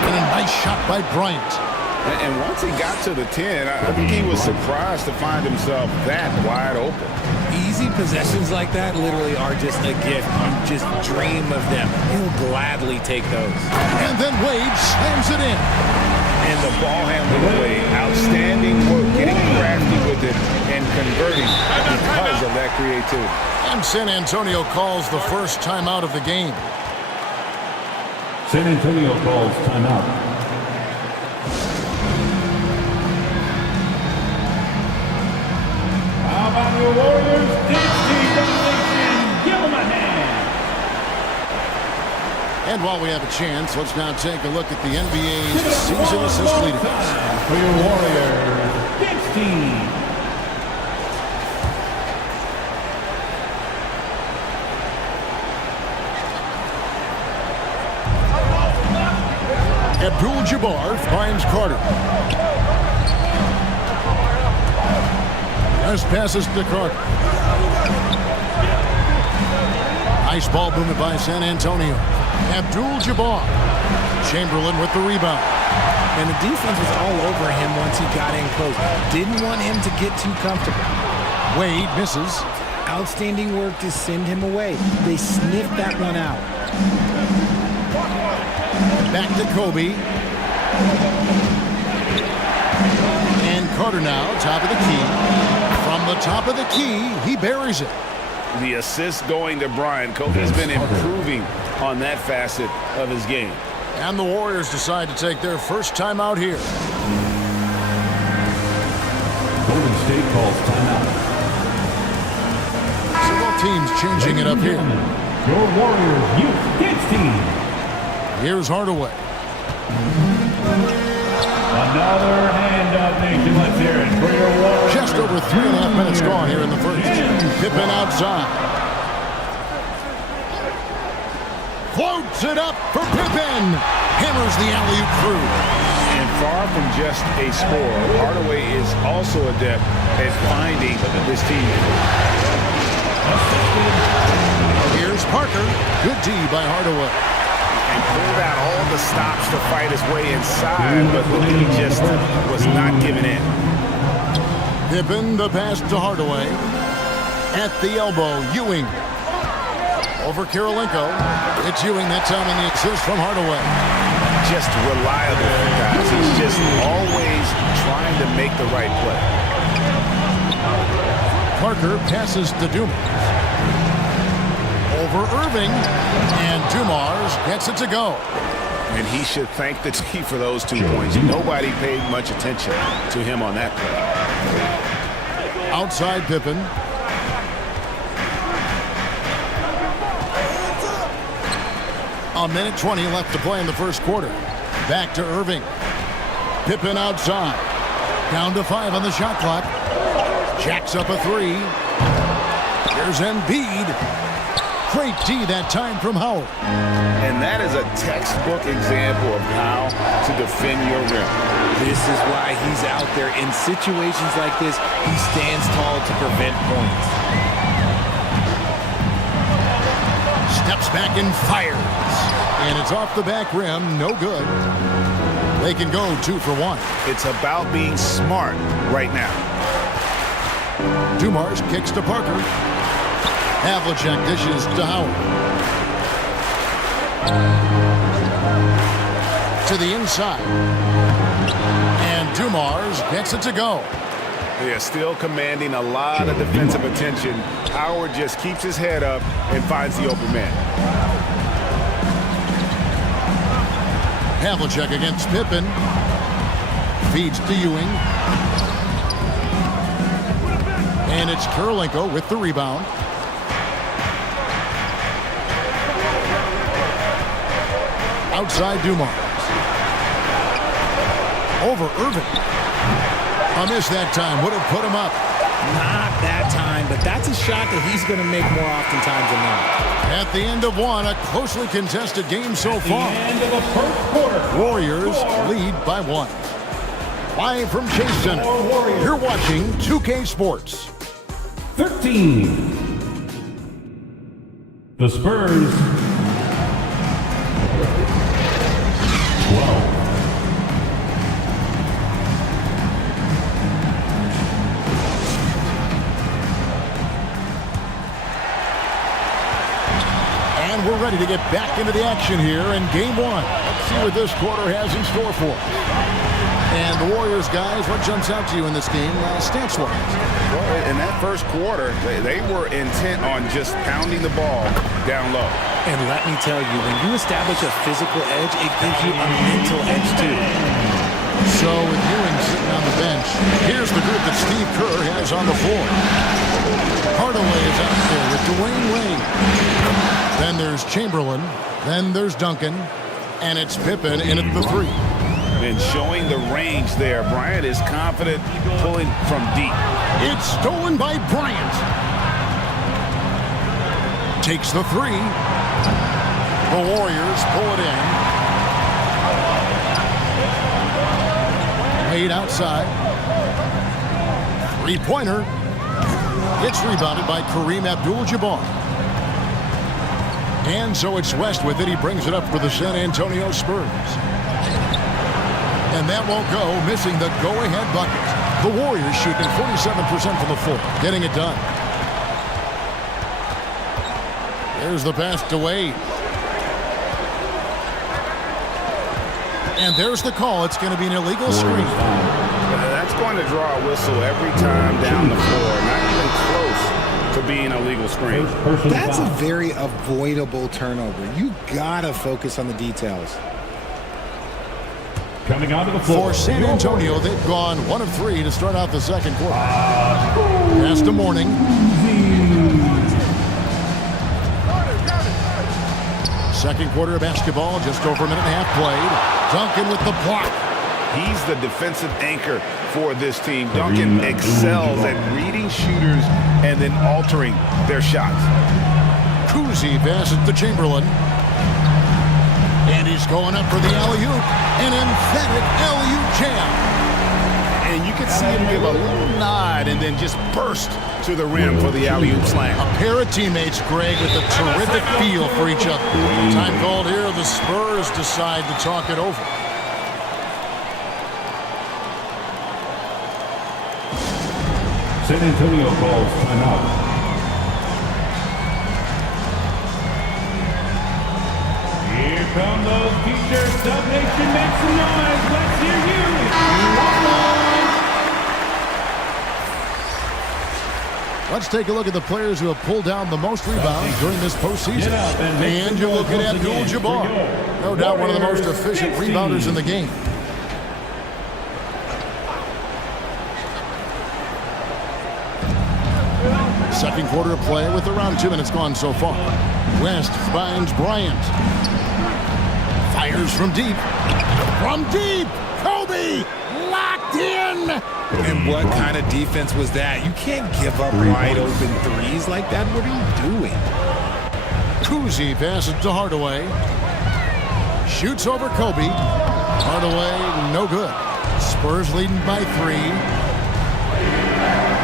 And a nice shot by Bryant. And once he got to the 10, I think he was surprised to find himself that wide open. Easy possessions like that literally are just a gift. You just dream of them. He'll gladly take those. And then Wade slams it in. And the ball handling play, outstanding work, getting crafty with it and converting because of that creativity. And San Antonio calls the first timeout of the game. San Antonio calls timeout. How about your Warriors? Give them a hand. And while we have a chance, let's now take a look at the NBA's season assist leaders. For your Warriors, 16. Abdul-Jabbar finds Carter. Nice passes to Carter. Nice ball movement by San Antonio. Abdul-Jabbar. Chamberlain with the rebound. And the defense was all over him once he got in close. Didn't want him to get too comfortable. Wade misses. Outstanding work to send him away. They sniffed that one out. Back to Kobe. And Carter now, top of the key. From the top of the key, he buries it. The assist going to Brian. Kobe's been improving on that facet of his game. And the Warriors decide to take their first timeout here. Golden State calls timeout. So both teams changing it up here. Your Warriors Youth Kids team. Here's Hardaway. Another hand-up nation. Let's hear it for your Warriors. Just over 3.5 minutes gone here in the first. Pippen outside. Floats it up for Pippen. Hammers the alley-oop through. And far from just a scorer, Hardaway is also adept at finding his teammate. Here's Parker. Good D by Hardaway. And pulled out all the stops to fight his way inside, but he just was not giving in. Pippen, the pass to Hardaway. At the elbow, Ewing. Over Kirilenko. It's Ewing that time on the assist from Hardaway. Just reliable for guys. He's just always trying to make the right play. Parker passes to Dumars. Over Irving. And Dumars gets it to go. And he should thank the team for those 2 points. Nobody paid much attention to him on that play. Outside Pippen. A minute 20 left to play in the first quarter. Back to Irving. Pippen outside. Down to 5 on the shot clock. Jacks up a 3. Here's Embiid. Great D that time from Howard. And that is a textbook example of how to defend your rim. This is why he's out there. In situations like this, he stands tall to prevent points. Steps back and fires. And it's off the back rim. No good. They can go 2 for 1. It's about being smart right now. Dumars kicks to Parker. Havlicek dishes to Howard. To the inside. And Dumars gets it to go. They are still commanding a lot of defensive attention. Howard just keeps his head up and finds the open man. Havlicek against Pippen. Feeds to Ewing. And it's Kurylenko with the rebound. Outside Dumars. Over Irving. A miss that time. Would have put him up. Not that time, but that's a shot that he's going to make more oftentimes than not. At the end of one, a closely contested game so far. End of the first quarter. Warriors lead by 1. Live from Chase Center, you're watching 2K Sports. 13. The Spurs. 12. And we're ready to get back into the action here in game 1. Let's see what this quarter has in store for us. And the Warriors, guys, what jumps out to you in this game, stance-wise? Well, in that first quarter, they were intent on just pounding the ball down low. And let me tell you, when you establish a physical edge, it gives you a mental edge too. So with Ewing sitting on the bench, here's the group that Steve Kerr has on the floor. Hardaway is out there with Dwayne Wade. Then there's Chamberlain. Then there's Duncan. And it's Pippen in at the 3. And showing the range there. Bryant is confident pulling from deep. It's stolen by Bryant. Takes the 3. The Warriors pull it in. Wade outside. 3-pointer. It's rebounded by Kareem Abdul-Jabbar. And so it's West with it. He brings it up for the San Antonio Spurs. And that won't go, missing the go-ahead bucket. The Warriors shooting 47% from the floor, getting it done. There's the pass to Wade. And there's the call. It's going to be an illegal screen. That's going to draw a whistle every time down the floor. Not even close to being a legal screen. That's a very avoidable turnover. You got to focus on the details. Coming onto the floor. For San Antonio, they've gone 1 of 3 to start out the second quarter. Pass to Morning. Second quarter of basketball, just over a minute and a half played. Duncan with the block. He's the defensive anchor for this team. Duncan excels at reading shooters and then altering their shots. Kuzi passes to Chamberlain. And he's going up for the alley-oop. An emphatic alley-oop jam. And you can see him give a little nod and then just burst to the rim for the alley-oop slam. A pair of teammates, Greg, with a terrific feel for each other. Time called here. The Spurs decide to talk it over. San Antonio calls timeout. Here come those T-shirts. Dub Nation, make some noise. Let's hear you. Let's take a look at the players who have pulled down the most rebounds during this postseason. And you're looking at Abdul-Jabbar. No doubt one of the most efficient rebounders in the game. Second quarter of play with around 2 minutes gone so far. West finds Bryant. Fires from deep. From deep! Kobe! Locked in! And what kind of defense was that? You can't give up wide open threes like that. What are you doing? Kuzi passes to Hardaway. Shoots over Kobe. Hardaway, no good. Spurs leading by 3.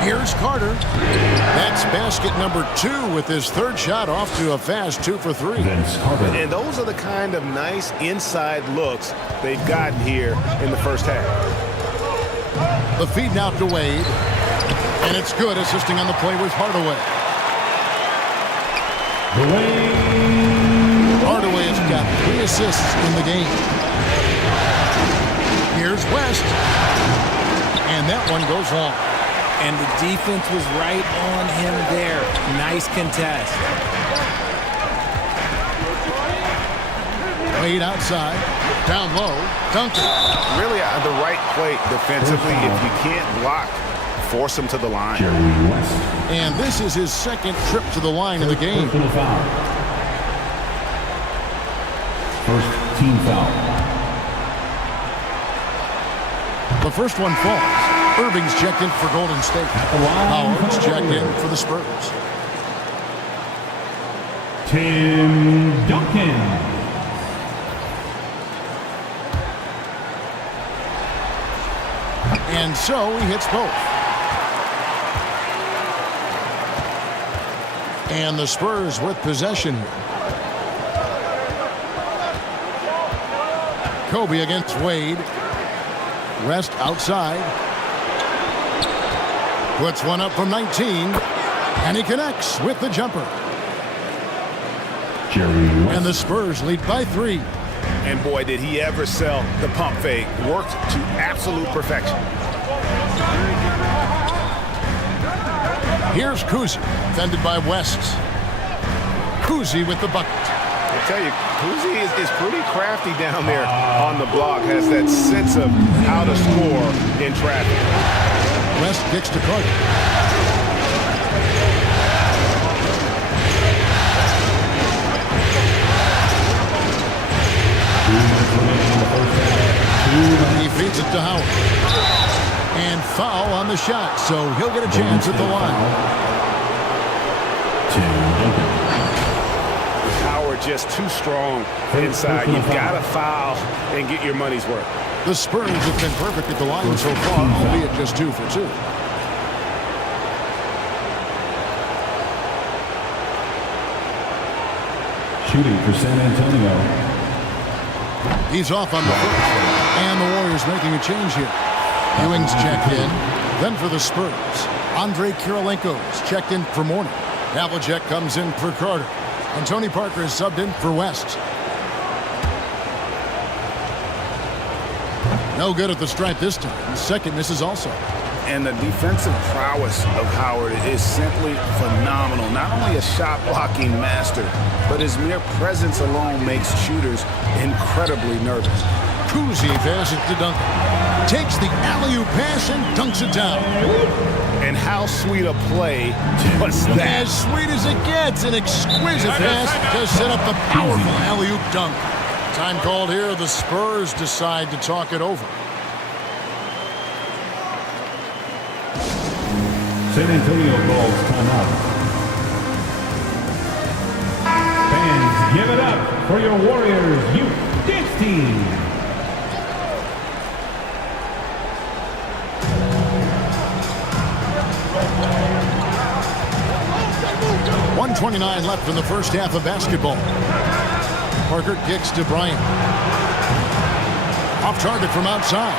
Here's Carter. That's basket number 2 with his third shot off to a fast 2 for 3. And those are the kind of nice inside looks they've gotten here in the first half. The feed now to Wade. And it's good, assisting on the play with Hardaway. Hardaway has got 3 assists in the game. Here's West. And that one goes long. And the defense was right on him there. Nice contest. Wade outside. Down low. Duncan. Really the right play defensively. If you can't block, force him to the line. And this is his second trip to the line in the game. First team foul. The first one falls. Irving's checked in for Golden State. Howard's checked in for the Spurs. Tim Duncan. And so he hits both. And the Spurs with possession. Kobe against Wade. West outside. Puts one up from 19. And he connects with the jumper. And the Spurs lead by 3. And boy, did he ever sell the pump fake. Worked to absolute perfection. Here's Kuzi, defended by West. Kuzi with the bucket. I tell you, Kuzi is pretty crafty down there on the block. Has that sense of how to score in traffic. West kicks to Carter. He feeds it to Howard. And foul on the shot, so he'll get a chance at the line. Howard just too strong inside. You've got to foul and get your money's worth. The Spurs have been perfect at the line so far, albeit just 2 for 2. Shooting for San Antonio. He's off on the first. And the Warriors making a change here. Ewing's checked in. Then for the Spurs, Andre Kirilenko's checked in for Mourning. Havlicek comes in for Carter. And Tony Parker is subbed in for West. No good at the stripe this time. Second misses also. And the defensive prowess of Howard is simply phenomenal. Not only a shot-blocking master, but his mere presence alone makes shooters incredibly nervous. Kuzi passes to Duncan. Takes the alley-oop pass and dunks it down. And how sweet a play was that? As sweet as it gets. An exquisite pass to set up the powerful alley-oop dunk. Time called here. The Spurs decide to talk it over. San Antonio calls timeout. Fans, give it up for your Warriors youth dance team. .29 left in the first half of basketball. Parker kicks to Bryant. Off target from outside.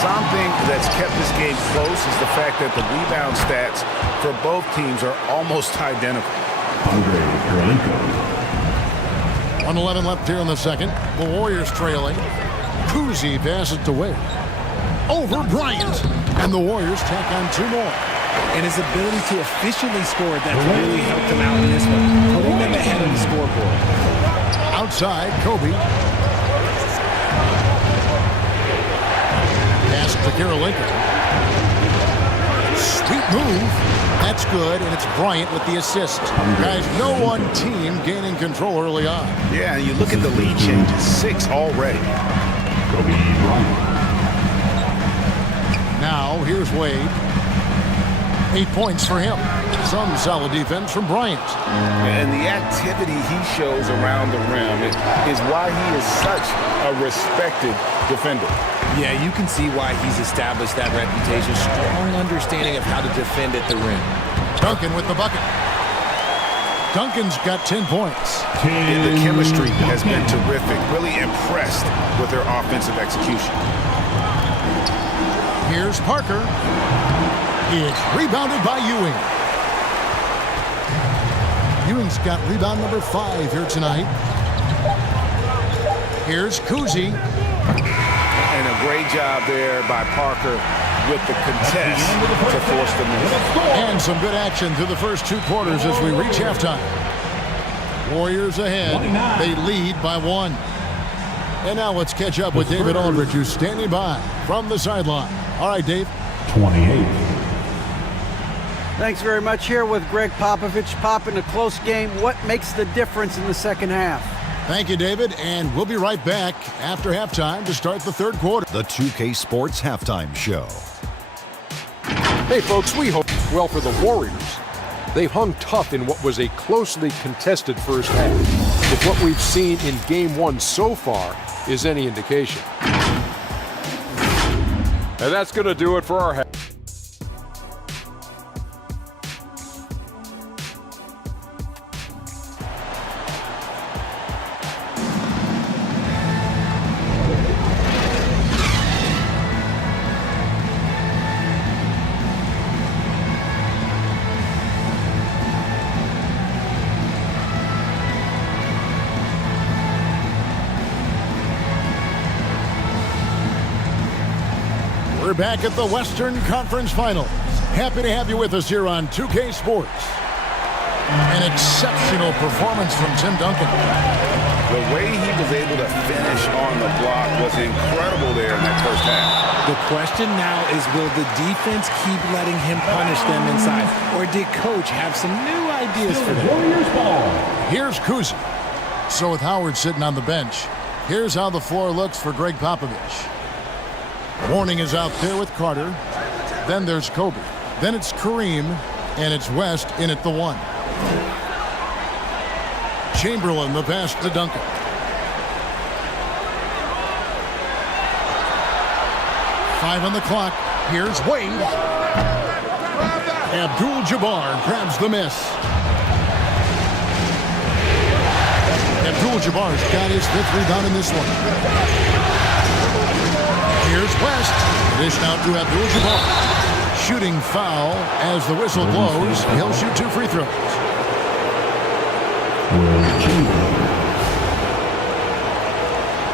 Something that's kept this game close is the fact that the rebound stats for both teams are almost identical. Andre Kirilenko. 1:11 left here in the second. The Warriors trailing. Kuzi passes to Wade. Over Bryant. And the Warriors tack on 2 more. And his ability to efficiently score, that's really helped him out in this one, putting them ahead of the scoreboard. Outside, Kobe. Pass to Kirilenko. Sweet move. That's good, and it's Bryant with the assist. Guys, no one team gaining control early on. Yeah, you look at the lead changes. 6 already. Kobe Bryant. Now, here's Wade. 8 points for him. Some solid defense from Bryant. And the activity he shows around the rim is why he is such a respected defender. Yeah, you can see why he's established that reputation. Strong understanding of how to defend at the rim. Duncan with the bucket. Duncan's got 10 points. The chemistry has been terrific. Really impressed with their offensive execution. Here's Parker. It's rebounded by Ewing. Ewing's got rebound number 5 here tonight. Here's Kuzi. And a great job there by Parker with the contest to force the move. And some good action through the first 2 quarters as we reach halftime. Warriors ahead. They lead by 1. And now let's catch up with David Aldridge, who's standing by from the sideline. All right, Dave. 28. Thanks very much. Here with Greg Popovich. Pop, in a close game, what makes the difference in the second half? Thank you, David, and we'll be right back after halftime to start the third quarter. The 2K Sports Halftime Show. Hey, folks, we hope well for the Warriors. They've hung tough in what was a closely contested first half. If what we've seen in Game 1 so far is any indication. And that's going to do it for our half. We're back at the Western Conference Finals. Happy to have you with us here on 2K Sports. An exceptional performance from Tim Duncan. The way he was able to finish on the block was incredible there in that first half. The question now is, will the defense keep letting him punish them inside? Or did Coach have some new ideas for them? Warriors ball. Here's Kuzi. So with Howard sitting on the bench, here's how the floor looks for Greg Popovich. Warning is out there with Carter. Then there's Kobe. Then it's Kareem. And it's West in at the 1. Chamberlain the pass to Duncan. Five on the clock. Here's Wade. Abdul-Jabbar grabs the miss. Abdul-Jabbar's got his 5th rebound in this one. Here's West. Dish out to Abdul-Jabbar. Shooting foul as the whistle blows. He'll shoot 2 free throws.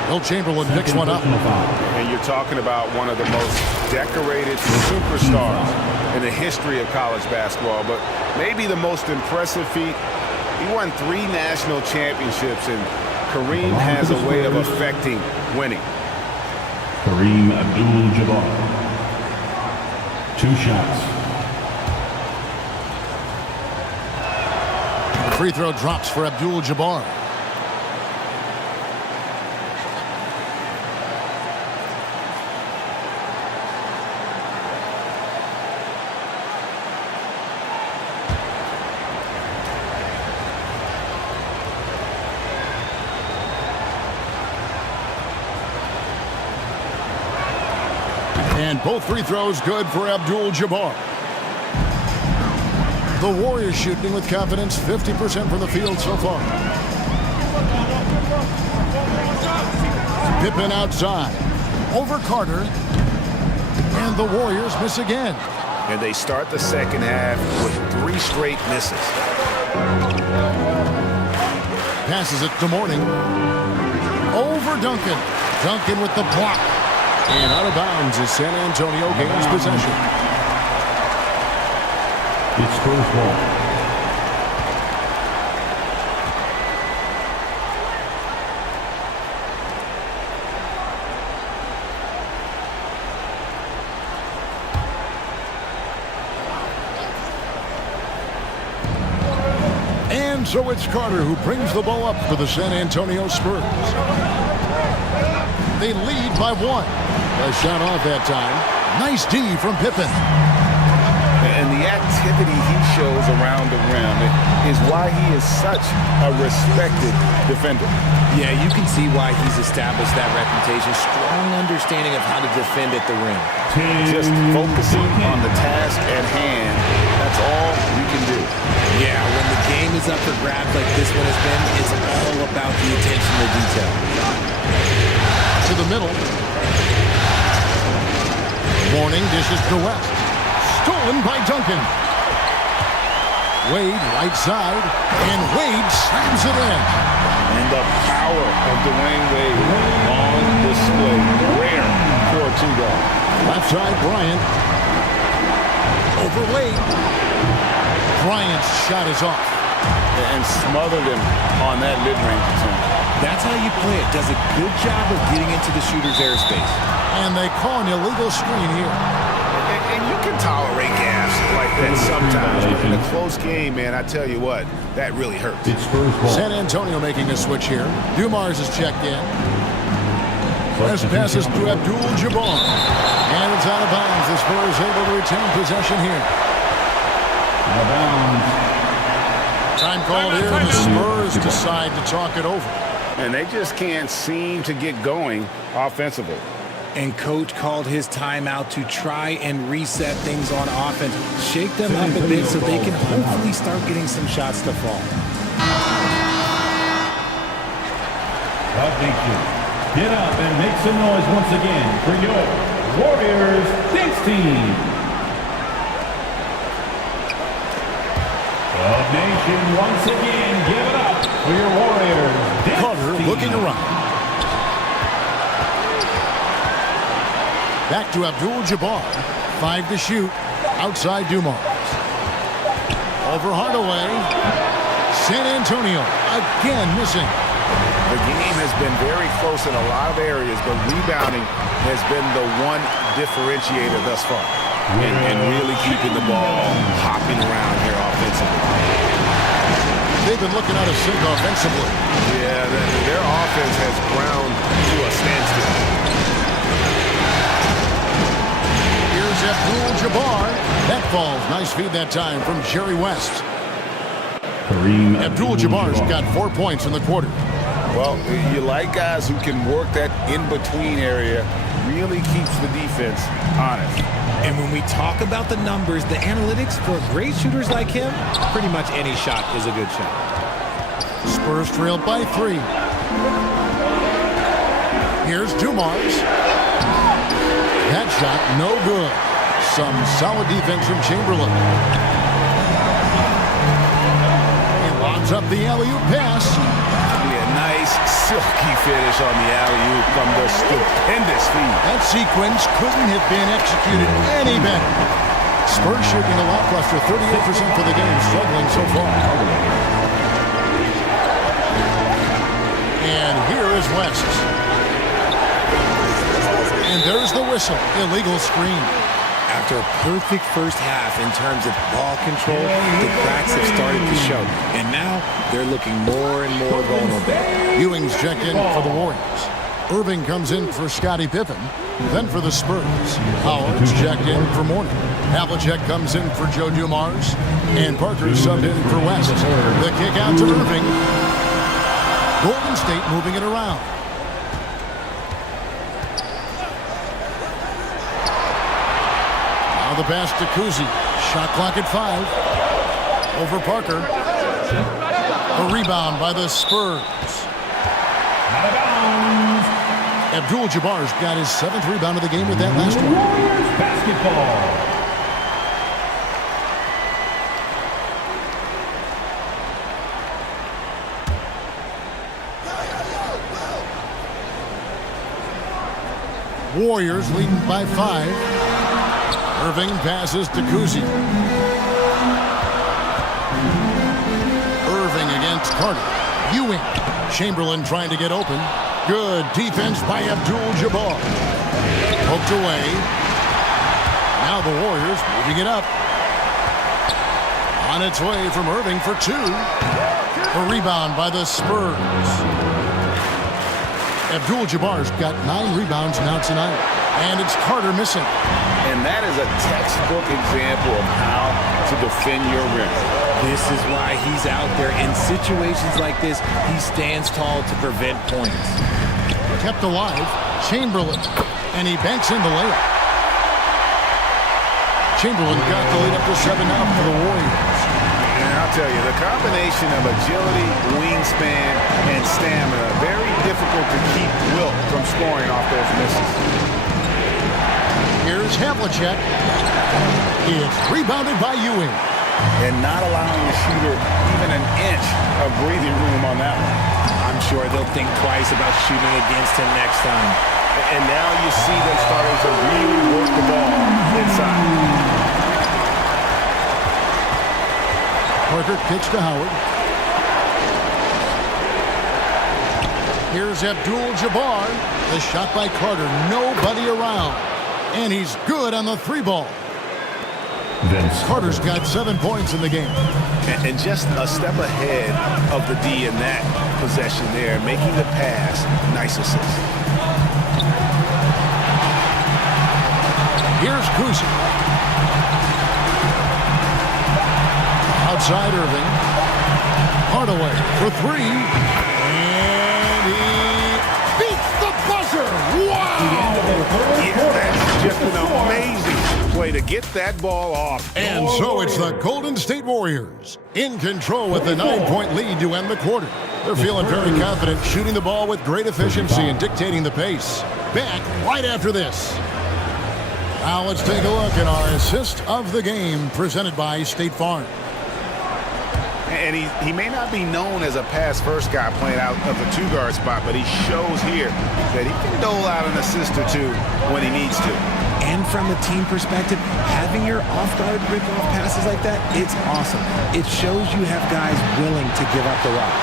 Will Chamberlain picks one up. And you're talking about one of the most decorated superstars in the history of college basketball, but maybe the most impressive feat. He won 3 national championships, and Kareem has a way of affecting winning. Kareem Abdul-Jabbar. 2 shots. Free throw drops for Abdul-Jabbar. And both free throws good for Abdul-Jabbar. The Warriors shooting with confidence, 50% from the field so far. Pippen outside. Over Carter. And the Warriors miss again. And they start the second half with 3 straight misses. Passes it to Mourning. Over Duncan. Duncan with the block. And out of bounds as San Antonio gains possession. It's Spurs ball. And so it's Carter who brings the ball up for the San Antonio Spurs. They lead by 1. A shot off that time. Nice D from Pippen. And the activity he shows around the rim is why he is such a respected defender. Yeah, you can see why he's established that reputation. Strong understanding of how to defend at the rim. Just focusing on the task at hand. That's all we can do. Yeah, when the game is up for grabs like this one has been, it's all about the attention to detail. To the middle. Warning dishes to West. Stolen by Duncan. Wade, right side, and Wade slams it in. And the power of Dwayne Wade on display. Rare for a two-guard. Left side, Bryant. Over Wade. Bryant's shot is off. And smothered him on that mid-range attempt. That's how you play it. Does a good job of getting into the shooter's airspace. And they call an illegal screen here. And you can tolerate gaps like that sometimes. But in a close game, man, I tell you what, that really hurts. San Antonio making a switch here. Dumars is checked in. As passes to Abdul-Jabbar. And it's out of bounds. The Spurs able to retain possession here. Out of bounds. Time called here. The Spurs decide to talk it over. And they just can't seem to get going offensively. And coach called his timeout to try and reset things on offense. Shake them up a bit so they can hopefully start getting some shots to fall. Thank you. Get up and make some noise once again for your Warriors Dinks team. The nation once again give it up for your Warriors Dinks Carter team. looking around. Back to Abdul-Jabbar. 5 to shoot. Outside Dumars. Over Hardaway. San Antonio again missing. The game has been very close in a lot of areas, but rebounding has been the one differentiator thus far. And really keeping the ball hopping around here offensively. They've been looking out of sync offensively. Yeah, their offense has ground to a standstill. Here's Abdul-Jabbar. That falls. Nice feed that time from Jerry West. Kareem Abdul-Jabbar's got 4 points in the quarter. Well, you like guys who can work that in-between area, really keeps the defense honest. And when we talk about the numbers, the analytics for great shooters like him, pretty much any shot is a good shot. Spurs trailed by 3. Here's Dumars. That shot, no good. Some solid defense from Chamberlain. He lobs up the alley-oop pass. Nice, silky finish on the alley-oop from the stupendous feed. That sequence couldn't have been executed any better. Spurs shooting a lackluster 38% for the game, struggling so far. And here is West. And there's the whistle. Illegal screen. After a perfect first half in terms of ball control, the cracks have started to show. And now they're looking more and more vulnerable. Ewing's checked in for the Warriors. Irving comes in for Scottie Pippen. Then for the Spurs, Howard's checked in for Mourning. Havlicek comes in for Joe Dumars. And Parker subbed in for West. The kick out to Irving. Golden State moving it around. The pass to Kuzi. Shot clock at 5. Over Parker. A rebound by the Spurs. Out of bounds. Abdul-Jabbar's got his 7th rebound of the game with that last one. Warriors basketball. Warriors leading by 5. Irving passes to Kuzi. Irving against Carter. Ewing. Chamberlain trying to get open. Good defense by Abdul-Jabbar. Poked away. Now the Warriors moving it up. On its way from Irving for 2. A rebound by the Spurs. Abdul-Jabbar's got 9 rebounds now tonight. And it's Carter missing. And that is a textbook example of how to defend your rim. This is why he's out there. In situations like this, he stands tall to prevent points. Kept alive, Chamberlain, and he banks in the layup. Chamberlain got the lead up to 7 now for the Warriors. And I'll tell you, the combination of agility, wingspan, and stamina, very difficult to keep Wilt from scoring off those misses. Here's Havlicek. It's rebounded by Ewing. And not allowing the shooter even an inch of breathing room on that one. I'm sure they'll think twice about shooting against him next time. And now you see them starting to really work the ball inside. Parker kicks to Howard. Here's Abdul-Jabbar. The shot by Carter. Nobody around. And he's good on the 3-ball. Carter's got 7 points in the game. And just a step ahead of the D in that possession there, making the pass. Nice assist. Here's Kuzi. Outside Irving. Hardaway for 3. And he beats the buzzer. Wow! Yeah, that's just an amazing play to get that ball off. And so it's the Golden State Warriors in control with the 9-point lead to end the quarter. They're feeling very confident, shooting the ball with great efficiency and dictating the pace. Back right after this. Now let's take a look at our assist of the game presented by State Farm. And he may not be known as a pass-first guy playing out of the 2-guard spot, but he shows here that he can dole out an assist or two when he needs to. And from a team perspective, having your off-guard rip-off passes like that, it's awesome. It shows you have guys willing to give up the rock.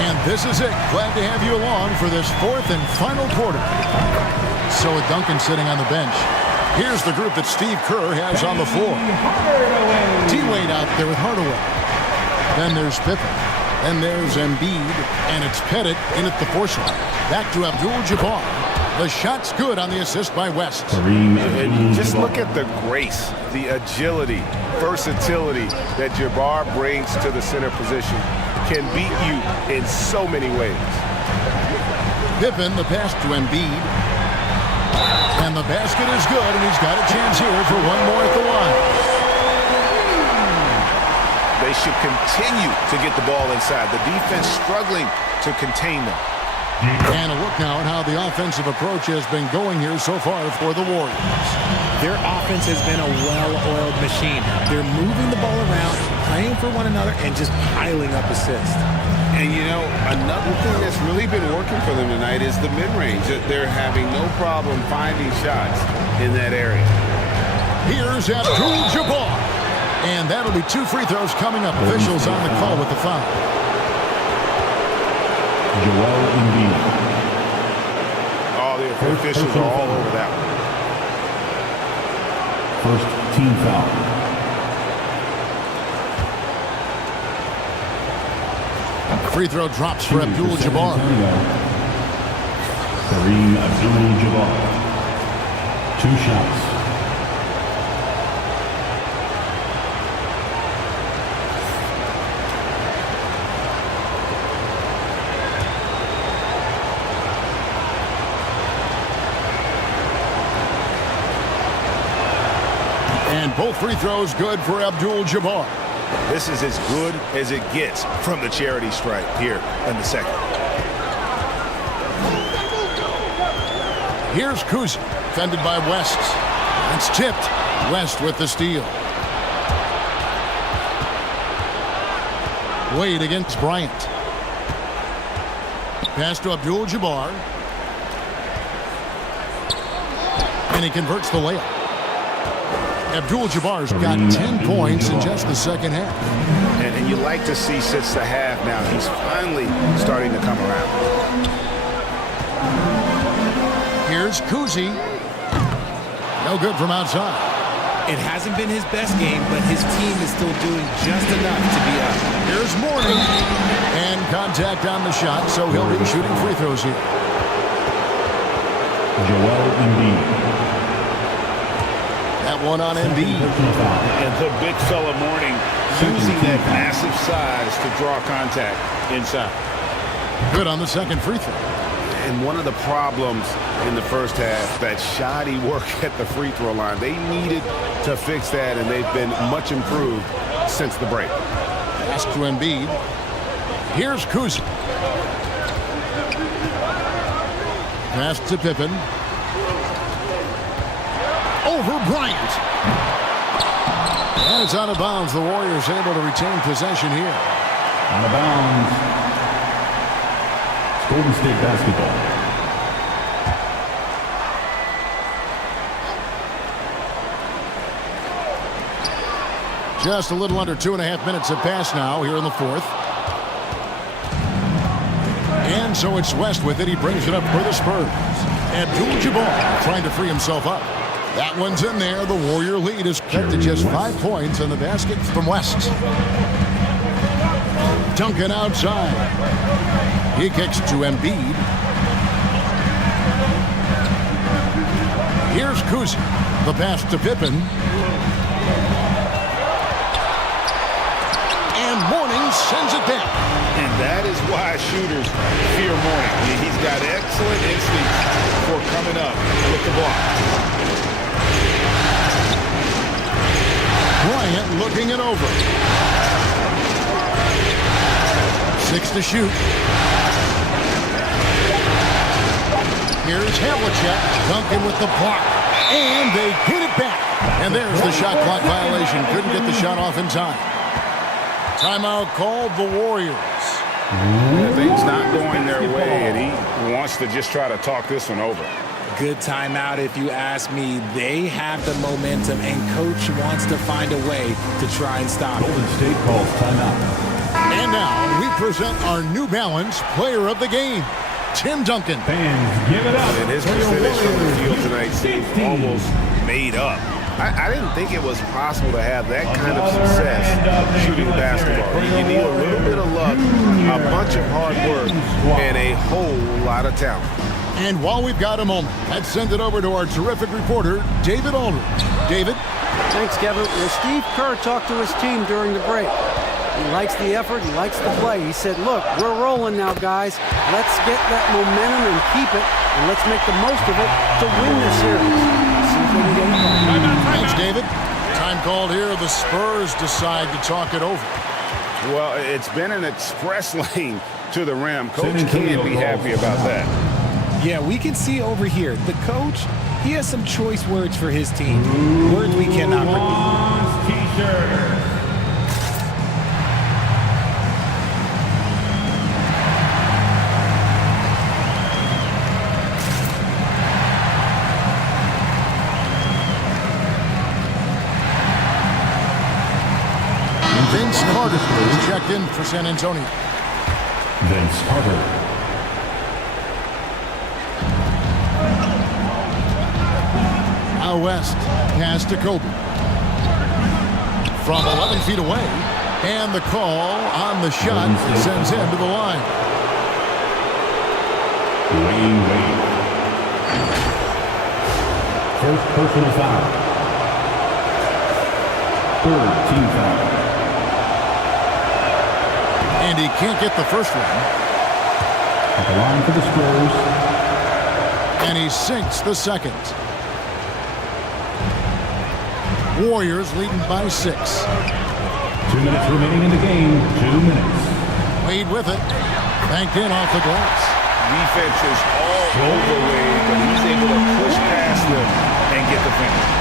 And this is it. Glad to have you along for this 4th and final quarter. So with Duncan sitting on the bench, here's the group that Steve Kerr has on the floor. T-Wade out there with Hardaway. Then there's Pippen. Then there's Embiid. And it's Pettit in at the 4 slot. Back to Abdul-Jabbar. The shot's good on the assist by West. And just look at the grace, the agility, versatility that Jabbar brings to the center position. Can beat you in so many ways. Pippen, the pass to Embiid. And the basket is good, and he's got a chance here for one more at the line. They should continue to get the ball inside. The defense struggling to contain them. And a look now at how the offensive approach has been going here so far for the Warriors. Their offense has been a well-oiled machine. They're moving the ball around, playing for one another, and just piling up assists. And, you know, another thing that's really been working for them tonight is the mid-range. They're having no problem finding shots in that area. Here's Abdul-Jabbar. And that'll be 2 free throws coming up. Officials on the call with the foul. Joel Embiid. Oh, the officials are all over that one. First team foul. Free throw drops for Abdul-Jabbar. Kareem Abdul-Jabbar. 2 shots. And both free throws good for Abdul-Jabbar. This is as good as it gets from the charity stripe here in the second. Here's Kuzi, defended by West. It's tipped. West with the steal. Wade against Bryant. Pass to Abdul-Jabbar. And he converts the layup. Abdul-Jabbar's got 10 points in just the second half. And you like to see since the half now, he's finally starting to come around. Here's Kuzi. No good from outside. It hasn't been his best game, but his team is still doing just enough to be up. Here's Mourning. And contact on the shot, so he'll be shooting free throws here. Joel Embiid. That one on Embiid. And the big fella Mourning using that massive size to draw contact inside. Good on the second free throw. And one of the problems in the first half, that shoddy work at the free throw line. They needed to fix that, and they've been much improved since the break. Pass to Embiid. Here's Kuzi. Pass to Pippen. Over Bryant. And it's out of bounds. The Warriors able to retain possession here. Out of bounds. Golden State basketball. Just a little under 2.5 minutes have passed now here in the fourth. And so it's West with it. He brings it up for the Spurs. Abdul-Jabbar trying to free himself up. That one's in there. The Warrior lead is cut to just 5 points on the basket from West. Duncan outside. He kicks to Embiid. Here's Kuzi. The pass to Pippen. And Mourning sends it back. And that is why shooters fear Mourning. He's got excellent instincts for coming up with the block. Bryant looking it over. 6 to shoot. Here's Havlicek. Duncan with the block. And they get it back. And there's the shot clock violation. Couldn't get the shot off in time. Timeout called the Warriors. Yeah, things not going their way, and he wants to just try to talk this one over. Good timeout if you ask me. They have the momentum, and Coach wants to find a way to try and stop it. Golden State calls timeout. And now we present our New Balance Player of the Game, Tim Duncan. Fans, give it up. And his percentage from the field tonight seemed almost made up. I didn't think it was possible to have that kind of success shooting basketball. You need a little bit of luck, a bunch of hard work, and a whole lot of talent. And while we've got a moment, let's send it over to our terrific reporter, David Aldridge. David? Thanks, Kevin. Steve Kerr talked to his team during the break. He likes the effort. He likes the play. He said, look, we're rolling now, guys. Let's get that momentum and keep it, and let's make the most of it to win this series. See if we can get it done. Thanks, David. Time called here. The Spurs decide to talk it over. Well, it's been an express lane to the rim. Coach can't be happy about that. Yeah, we can see over here. The coach, he has some choice words for his team. Words we cannot repeat. T-shirt. Vince Carter is checked in for San Antonio. Vince Carter. Now West pass to Kobe. From 11 feet away. And the call on the shot sends him to the line. Wade. First personal foul. Third team foul. And he can't get the first one. At the line for the Spurs. And he sinks the second. Warriors leading by 6. 2 minutes remaining in the game. 2 minutes. Wade with it. Banked in off the glass. Defense is all over Wade, but he's able to push past them and get the finish.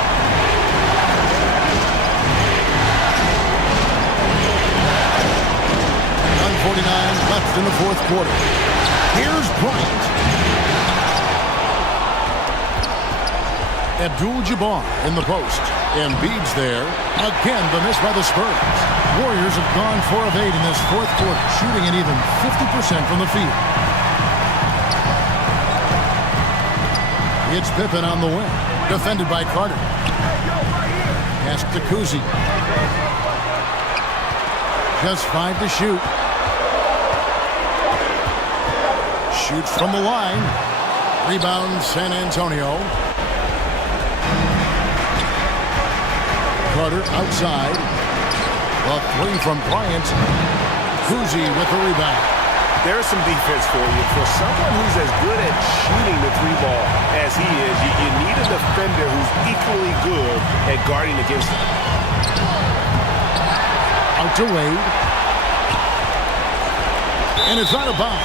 .49 left in the fourth quarter. Here's Bryant. Abdul-Jabbar in the post. Embiid's there. Again, the miss by the Spurs. Warriors have gone 4 of 8 in this fourth quarter, shooting an even 50% from the field. It's Pippen on the wing. Defended by Carter. Pass to Kuzi. Just 5 to shoot. Shoots from the line. Rebound, San Antonio. Carter outside. The three from Bryant. Kuzi with the rebound. There's some defense for you. For someone who's as good at shooting the three ball as he is, you need a defender who's equally good at guarding against him. Out to Wade. And it's out of bounds.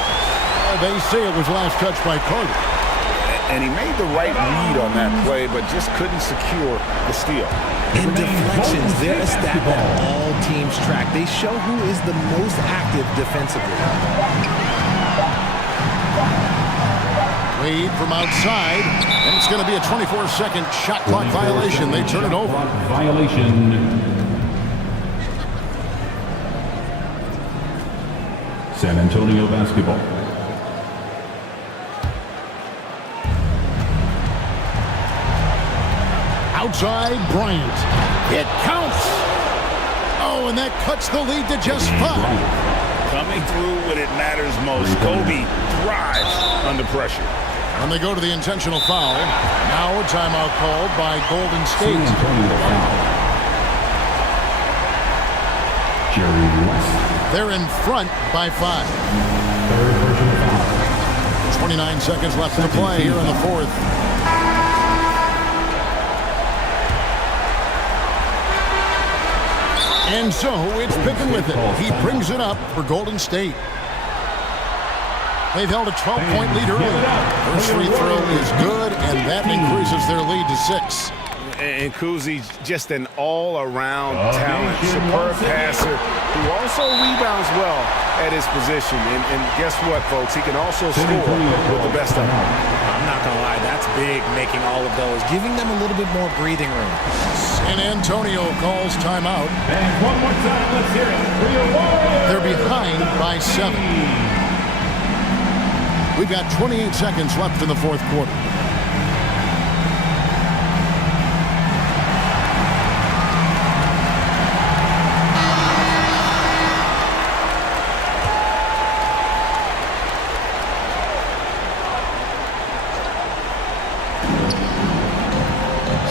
They say it was last touched by Carter. And he made the right read on that play, but just couldn't secure the steal. In deflections, they're a stat that all teams track. They show who is the most active defensively. Wade from outside, and it's going to be a 24-second shot clock violation. They turn it over. Violation. San Antonio basketball. Outside, Bryant. It counts. Oh, and that cuts the lead to just 5. Coming through when it matters most. Kobe thrives under pressure. And they go to the intentional foul. Now a timeout called by Golden State. Jerry West. They're in front by 5. 29 seconds left to play here in the fourth. And so it's Pippen with it. He brings it up for Golden State. They've held a 12-point lead earlier. First free throw is good, and that increases their lead to 6. And Kuzi, just an all-around talent, superb passer who also rebounds well at his position. And guess what, folks? He can also score with the best of them. I'm not going to lie, that's big, making all of those, giving them a little bit more breathing room. San Antonio calls timeout. And one more time, let's hear it for your Warriors. They're behind by 7. We've got 28 seconds left in the fourth quarter.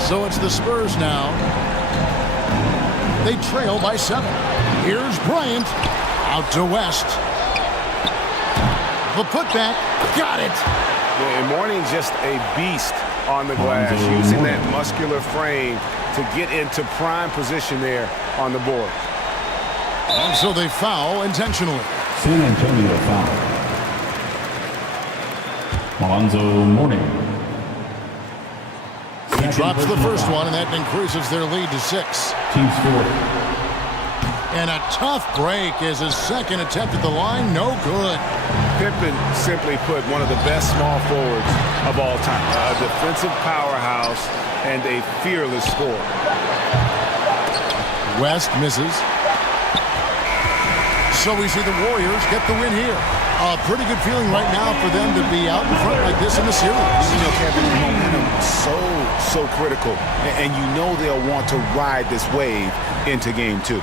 So it's the Spurs now. They trail by 7. Here's Bryant. Out to West. The putback. Got it. And Mourning's just a beast on the glass, using that muscular frame to get into prime position there on the board. And so they foul intentionally. San Antonio foul. Alonzo Mourning. He drops the first one, and that increases their lead to 6. Team score. And a tough break is his second attempt at the line. No good. Pippen, simply put, one of the best small forwards of all time. A defensive powerhouse and a fearless scorer. West misses. So we see the Warriors get the win here. A pretty good feeling right now for them to be out in front like this in the series. You know, Kevin, momentum so critical. And you know they'll want to ride this wave into game 2.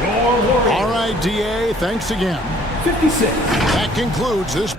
All right, DA, thanks again. 56. That concludes this.